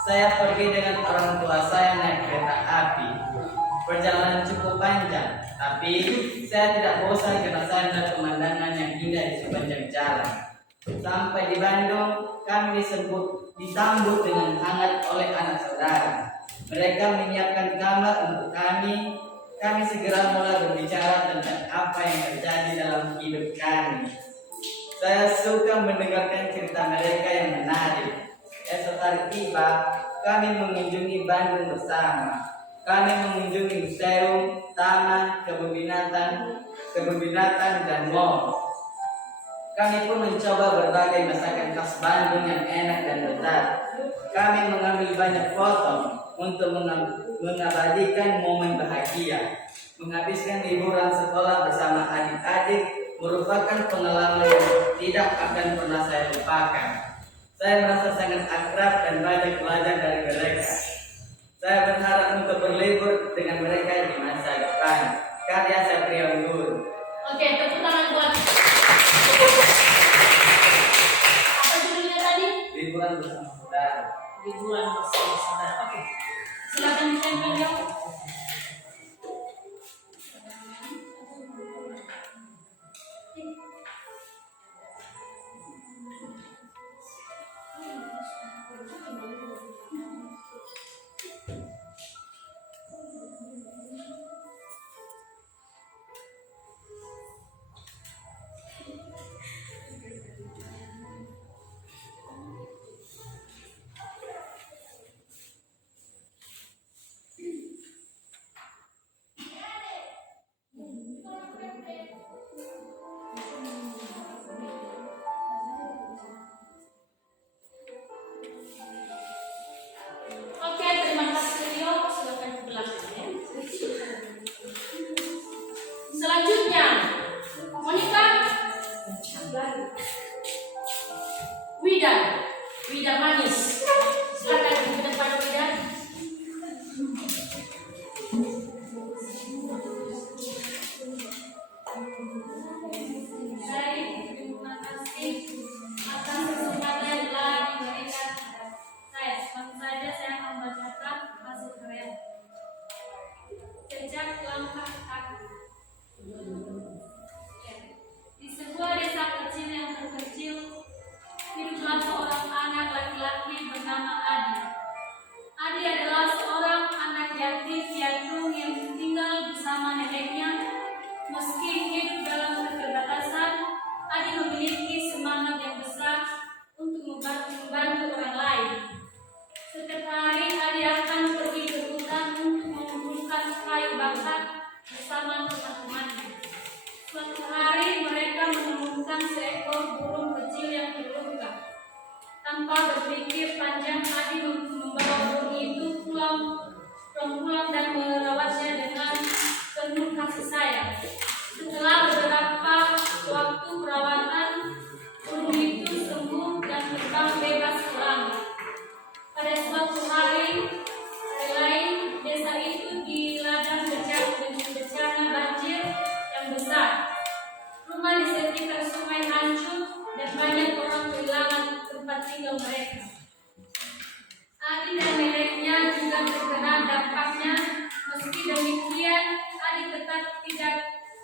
Saya pergi dengan orang tua saya naik kereta api. Perjalanan cukup panjang, tapi saya tidak bosan karena saya melihat pemandangan yang indah di sepanjang jalan. Sampai di Bandung, kami disambut dengan hangat oleh anak saudara. Mereka menyiapkan kamar untuk kami. Kami segera mulai berbicara tentang apa yang terjadi dalam hidup kami. Saya suka mendengarkan cerita mereka yang menarik. Esok hari tiba, kami mengunjungi Bandung bersama. Kami mengunjungi museum, taman, kebun binatang, dan mall. Kami pun mencoba berbagai masakan khas Bandung yang enak dan lezat. Kami mengambil banyak foto untuk mengabadikan momen bahagia. Menghabiskan liburan sekolah bersama adik-adik merupakan pengalaman yang tidak akan pernah saya lupakan. Saya merasa sangat akrab dan banyak belajar dari mereka. Saya berharap untuk berlibur dengan mereka di masa depan. Karya Satria Unggul. Oke, tepuk tangan buat. Apa judulnya tadi? Liburan bersama saudara. Liburan bersama saudara. Oke. Silakan ditempel ya. Oke, terima kasih Rio. Silakan ke belakang ya. Selanjutnya, Monica. Wida Manis. Silakan ke depan Wida. Baik, terima kasih atas kesempatan yang telah diberikan kepada saya. Langsung saja saya membacakan hasil karya. Jejak langkah kaki. Di sebuah desa kecil yang terpencil, hiduplah seorang anak laki-laki bernama Adi. Adi adalah seorang anak yatim piatu yang tinggal bersama neneknya. Meski hidup dalam keterbatasan, Adi memiliki semangat yang besar untuk membantu orang lain. Setiap hari Adi akan pergi ke hutan untuk mengumpulkan kayu bakar bersama teman-temannya. Suatu hari mereka menemukan seekor burung kecil yang terluka. Tanpa berpikir panjang, Adi membawa burung itu pulang dan merawatnya dengan penuh kasih sayang. Setelah beberapa waktu perawatan, burung itu sembuh dan terbang bebas ke langit. Pada suatu hari lain, desa itu dilanda bencana banjir yang besar. Rumah di sekitar sungai hancur dan banyak orang kehilangan tempat tinggal mereka. Adi dan neneknya juga terkena dampaknya. Meski demikian, Adi tetap tidak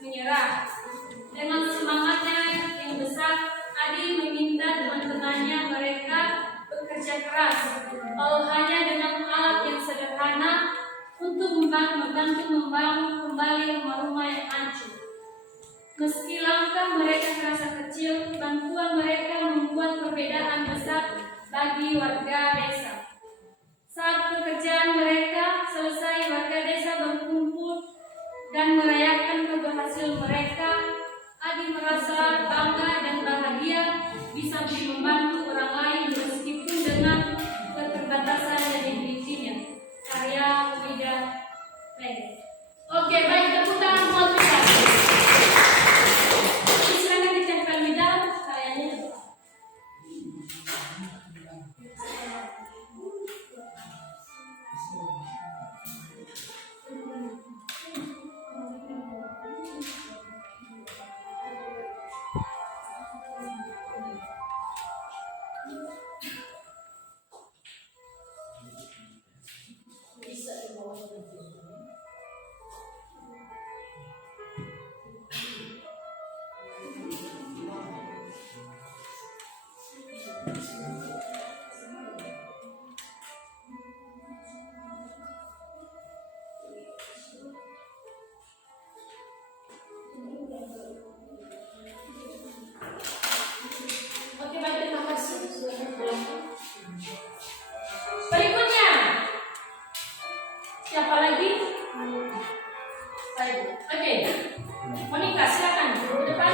menyerah. Dengan semangatnya yang besar, Adi meminta teman-temannya mereka bekerja keras, walau hanya dengan alat yang sederhana, untuk membantu membangun kembali rumah-rumah yang hancur. Meski langkah mereka terasa kecil, bantuan mereka membuat perbedaan besar bagi warga desa. Saat pekerjaan mereka selesai, warga desa berkumpul dan merayakan keberhasilan mereka. Adi merasa bangga dan bahagia bisa membantu orang lain meskipun dengan keterbatasan yang dimilikinya. Karya Wida Pendek. Oke, baik, tepuk tangan buat Wida. Silakan ditempel Wida karyanya. Bisa di bawah ini. Oke, baik, terima kasih. Silakan pulang. Berikutnya, siapa lagi? Saya. Oke, Monica, silakan ke depan.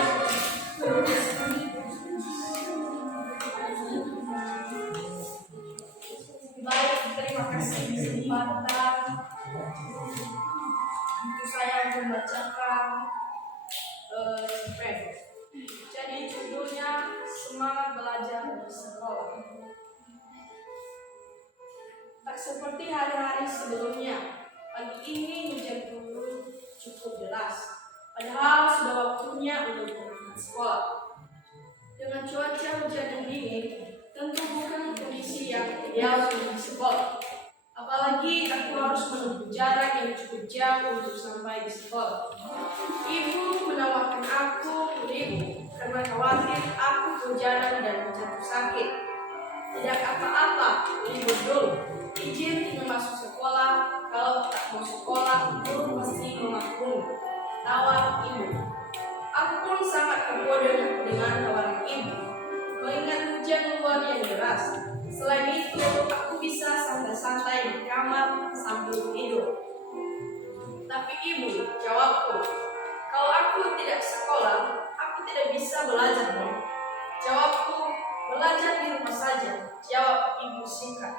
Baik, terima kasih kesempatan untuk saya membacakan cerpen. Jadi judulnya Semangat Belajar di Sekolah. Tak seperti hari-hari sebelumnya, pagi ini hujan turun cukup deras. Padahal sudah waktunya untuk berangkat sekolah. Dengan cuaca hujan yang dingin, tentu bukan kondisi yang ideal untuk di sekolah. Apalagi aku harus menempuh jarak yang cukup jauh untuk sampai di sekolah. Ibu menawarkan aku ribu karena khawatir aku kehujanan dan jatuh sakit. Tidak apa-apa, ibu dulu. Izin ingin masuk sekolah, kalau tak mau sekolah, guru mesti memaklumi. Tawar ibu. Aku pun sangat tergoda dengan tawaran ibu. Mengingat hujan luar yang deras. Selain itu, aku bisa santai-santai di kamar sambil tidur. Tapi ibu, jawabku, kalau aku tidak sekolah, aku tidak bisa belajar dong. Jawabku, belajar di rumah saja. Jawab ibu singkat.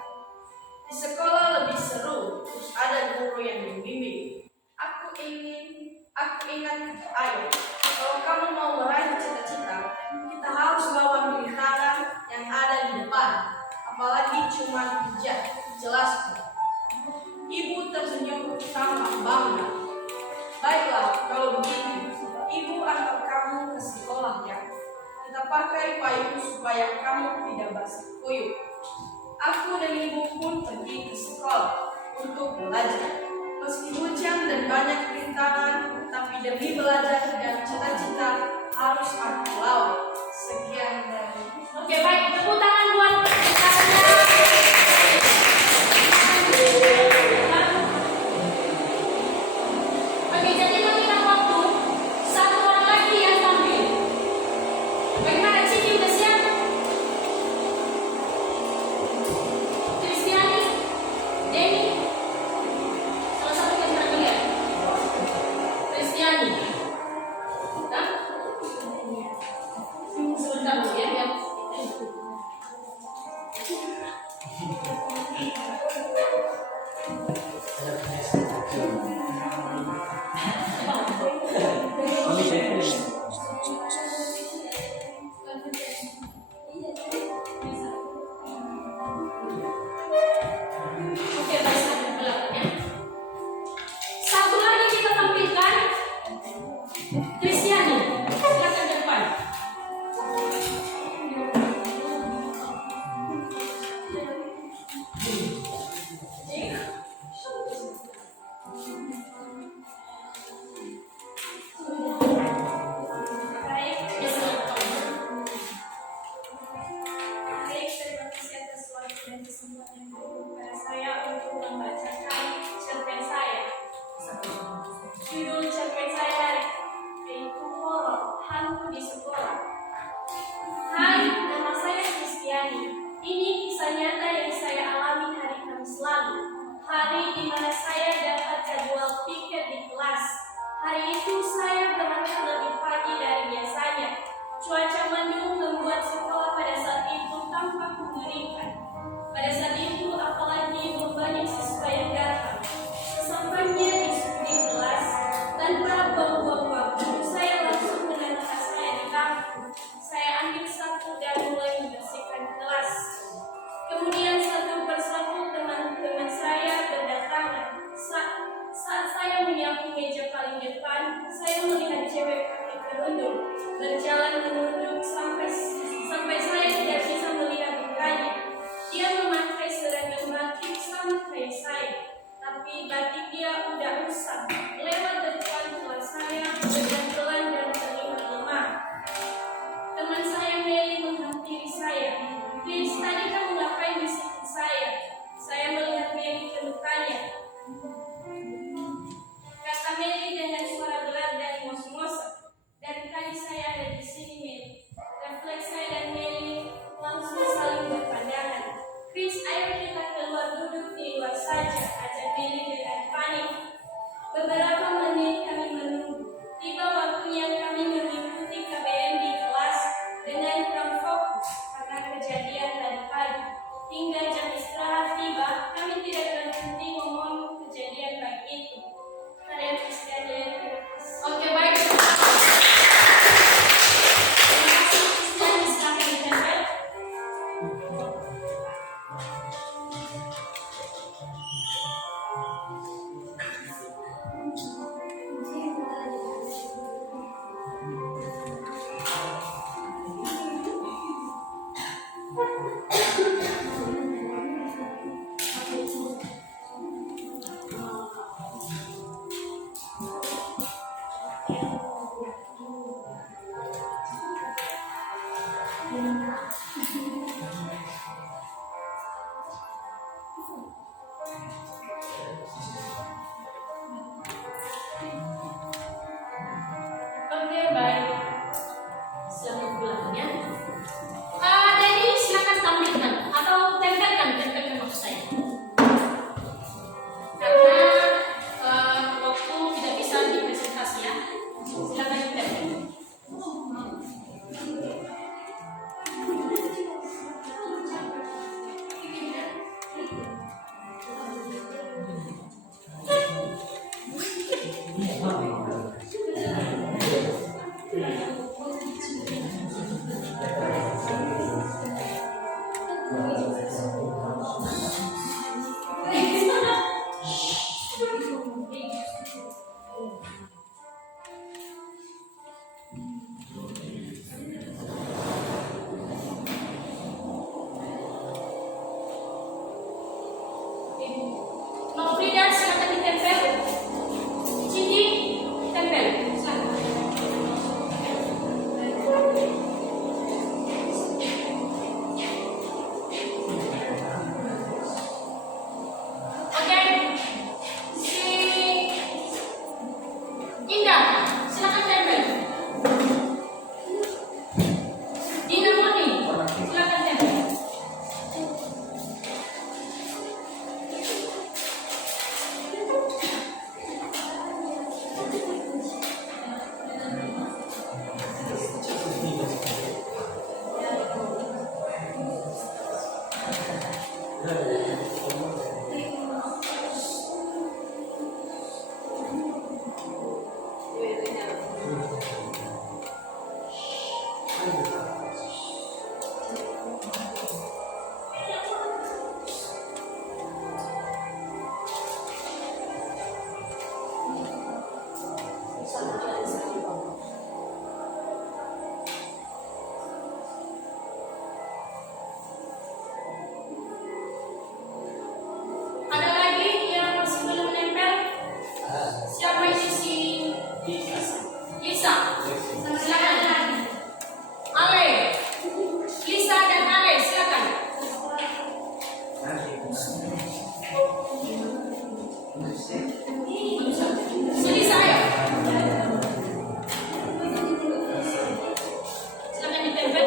Di sekolah lebih seru, terus ada guru yang membimbing. Aku ingat kata ayah, kalau kamu mau meraih cita-cita, kita harus lawan rintangan yang ada di depan. Apalagi cuma hujan, jelasku. Ibu tersenyum tampak bangga. Baiklah, kalau begitu, ibu antar kamu ke sekolah ya. Kita pakai payung supaya kamu tidak basah kuyup. Aku dan ibu pun pergi ke sekolah untuk belajar. Meski hujan dan banyak rintangan, tapi demi belajar dan cita-cita harus aku lawan. Sekian dari. Oke, baik, tepuk tangan buat karyanya. Oke, jadi mengingat waktu, satu orang lagi yang tampil. Bagaimana Ciki, udah siap? Kristiani, Denny, salah satu yang tampil ya? Kristiani. Nah, sebentar dulu ya, biar. Oke, baik, sampai belakangnya. Satu lagi kita tampilkan Kristiani. Silakan ke depan. Baik, terima kasih atas waktu dan kesempatan yang diberikan kepada saya untuk membacakan cerpen saya. Judul cerpen saya yaitu Horor Hantu di Sekolah. Hai, nama saya Kristiani. Ini kisah nyata yang saya alami hari Kamis lalu. Hari di mana saya dapat jadwal piket di kelas. Hari itu saya berangkat lebih pagi dari biasanya. Cuaca mendung membuat sekolah pada ya. Dari silakan tampilkan atau tempelkan maksud saya. Karena waktu tidak bisa dipresentasi ya. Silakan ditempel. Frida silakan ditempel. Cindy tempel. Silakan. Oke. Si Indah silakan tempel. Dina Moni silakan tempel. Ada lagi yang masih belum nempel? Siapa ini si Lisa? Silakan. Ale, Lisa dan Ale silakan. Si Lisa ayo. Silakan ditempel.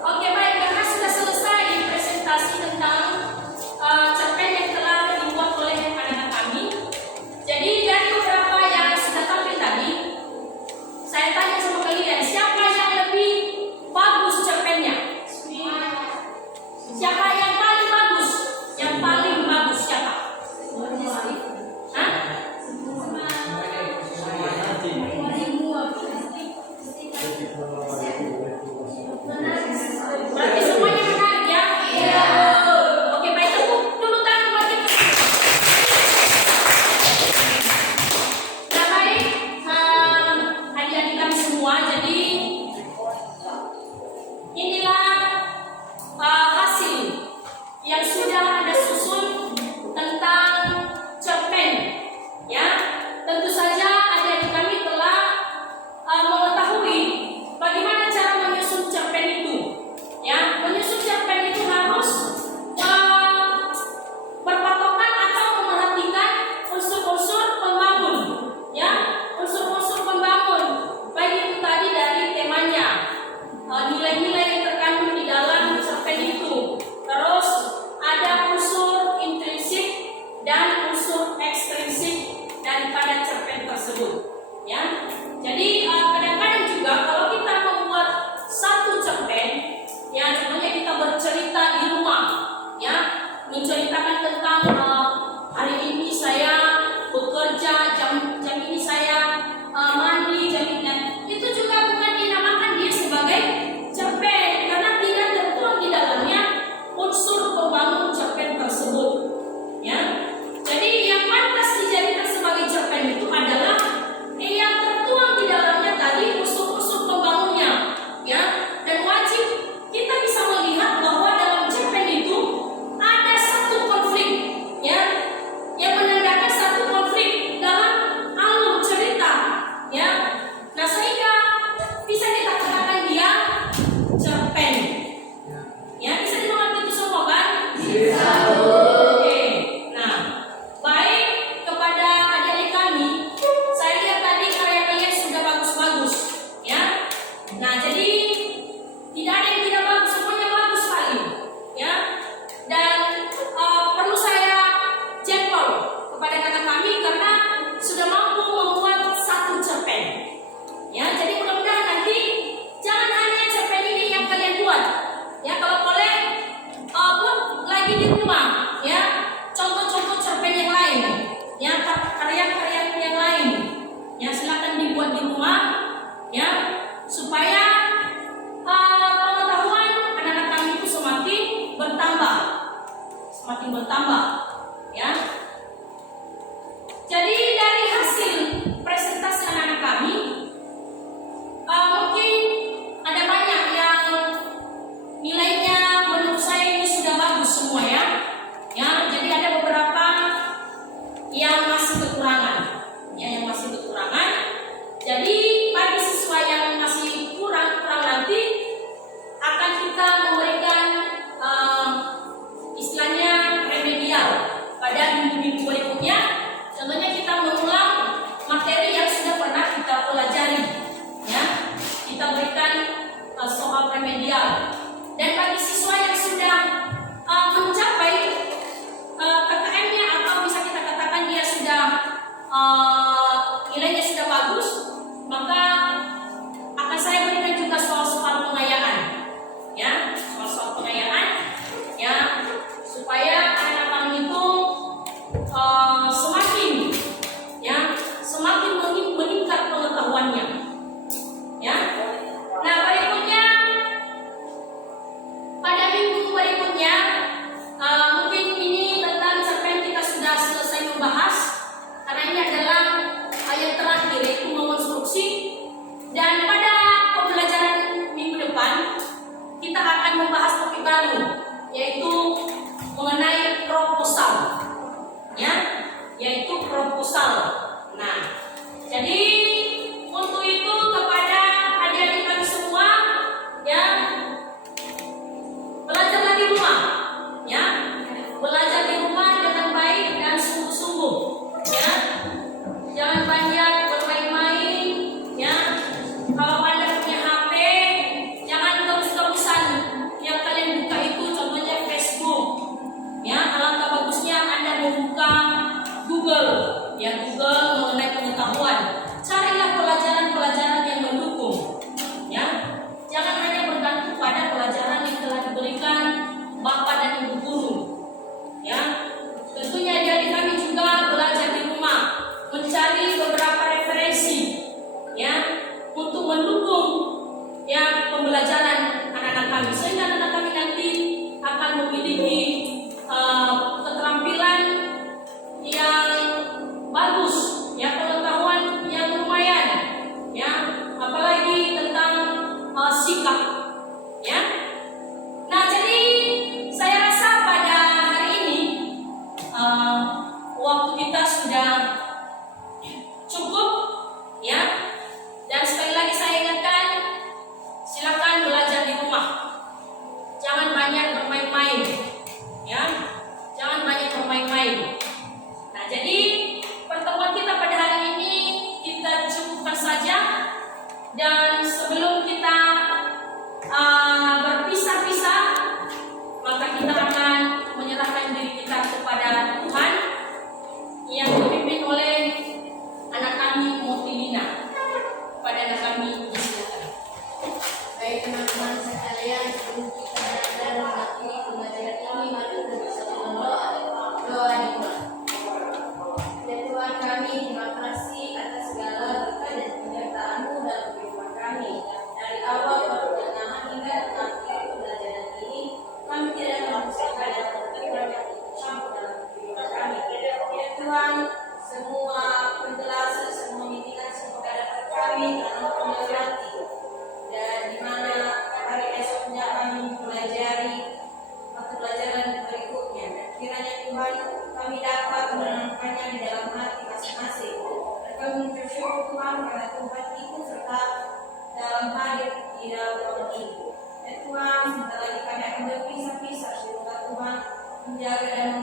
Oke baik, karena sudah selesai presentasi tentang cerpen yang telah dibuat oleh anak-anak kami. Jadi dari beberapa yang sudah tampil tadi, saya tanya sama kalian, siapa yang lebih bagus cerpennya? Siapa yang paling bagus? Yang paling bagus siapa? Hah? Berarti semuanya menarik ya? Iya. Oke baik, tepuk dulu tangan buat kita. Nah baik, adik-adik kami semua, jadi inilah hasil Oke. Nah, baik kepada adik-adik kami, saya lihat tadi karya kalian sudah bagus-bagus, ya. Nah, jadi tidak ada yang tidak bagus, semuanya bagus sekali, ya. Dan perlu saya jempol kepada kakak kami karena sudah mampu membuat satu cerpen, ya. Jadi mudah-mudahan nanti jangan hanya cerpen ini yang kalian buat, ya. Kalau boleh buat lagi di rumah, ya. Contoh-contoh cerpen yang lain, ya, karya-karya yang lain, ya. Silakan dibuat di rumah, ya, supaya pengetahuan anak-anak kami itu semakin bertambah, ya. Jadi dari hasil presentasi anak-anak kami, mungkin ada banyak yang nilainya menurut saya ini sudah bagus semua, ya. Ya, jadi ada beberapa yang masih kekurangan, ya, yang masih kekurangan. Jadi bagi siswa yang masih kurang nanti akan kita memberikan istilahnya remedial pada minggu-minggu berikutnya. Contohnya kita mengulang materi yang sudah pernah kita pelajari, ya. Kita berikan soal remedial. Dan bagi siswa yang sudah mencapai KKM-nya atau bisa kita katakan dia sudah nilainya sudah bagus, maka akan saya berikan juga soal-soal pengayaan, ya, soal-soal pengayaan, ya, supaya anak-anak kami itu semakin meningkat pengetahuannya, ya. Nah, berikutnya pada minggu berikutnya mungkin ini tentang cerpen kita sudah selesai membahas karena ini adalah ayat terakhir yaitu mengonstruksi. Dan pada pembelajaran minggu depan kita akan membahas topik baru yaitu mengenai proposal, ya, yaitu proposal. Nah, jadi untuk itu kepada adik-adik kami semua, ya, belajarlah di rumah, ya, belajar di rumah dengan baik dan sungguh-sungguh, ya. Jangan banyak bermain-main, ya. Kalau Anda punya HP, jangan terus-terusan yang kalian buka itu contohnya Facebook, ya. Alangkah bagusnya Anda membuka Google, ya, Google mengenai pengetahuan. Carilah pelajaran-pelajaran yang mendukung, ya. Jangan hanya bergantung pada pelajaran yang telah diberikan Bapak dan Ibu guru, ya. Tentunya dari kami juga belajar di rumah, mencari beberapa referensi, ya, untuk mendukung, ya, pembelajaran anak-anak kami sehingga anak-anak kami nanti akan memiliki keterampilan yang bagus, ya, pengetahuan yang lumayan, ya, apalagi tentang sikap, ya. Nah, jadi saya rasa pada hari ini waktu kita sudah cukup, ya. Dan sekali lagi saya ingatkan, silakan belajar di rumah. Jangan banyak bermain-main, ya. Jangan banyak bermain-main. Nah, jadi pertemuan kita pada hari ini kita cukupkan saja. Dan sebelum kita berpisah-pisah, maka kita akan menyerahkan diri kita kepada Tuhan yang dipimpin oleh anak kami Motilina. Kepada anak kami disilakan. Baik teman-teman sekalian, sebelum kita belajar mengakhiri pembelajaran ini, mari kita bersama berdoa. Doa dimulai. Ya Tuhan kami, terima kasih atas segala berkat dan penyertaan-Mu dalam kehidupan kami. Dari awal pertengahan hingga akhir pembelajaran ini, kami tidak mengusahakan dan tidak campur dalam kehidupan kami. Ya Tuhan, semua penjelasan, semua mitigasi kepada kami dalam mengerti. Dan di mana hari esoknya kami mempelajari mata pelajaran berikutnya. Dan kiranya Tuhan kami dapat menanamkannya di dalam hati masing-masing. Dan kami mengucap syukur Tuhan karena Tuhan ikut serta dalam hadir di dalam tahun ini. Dan Tuhan, sebentar lagi kami akan berpisah-pisah. Semoga Tuhan menjaga dan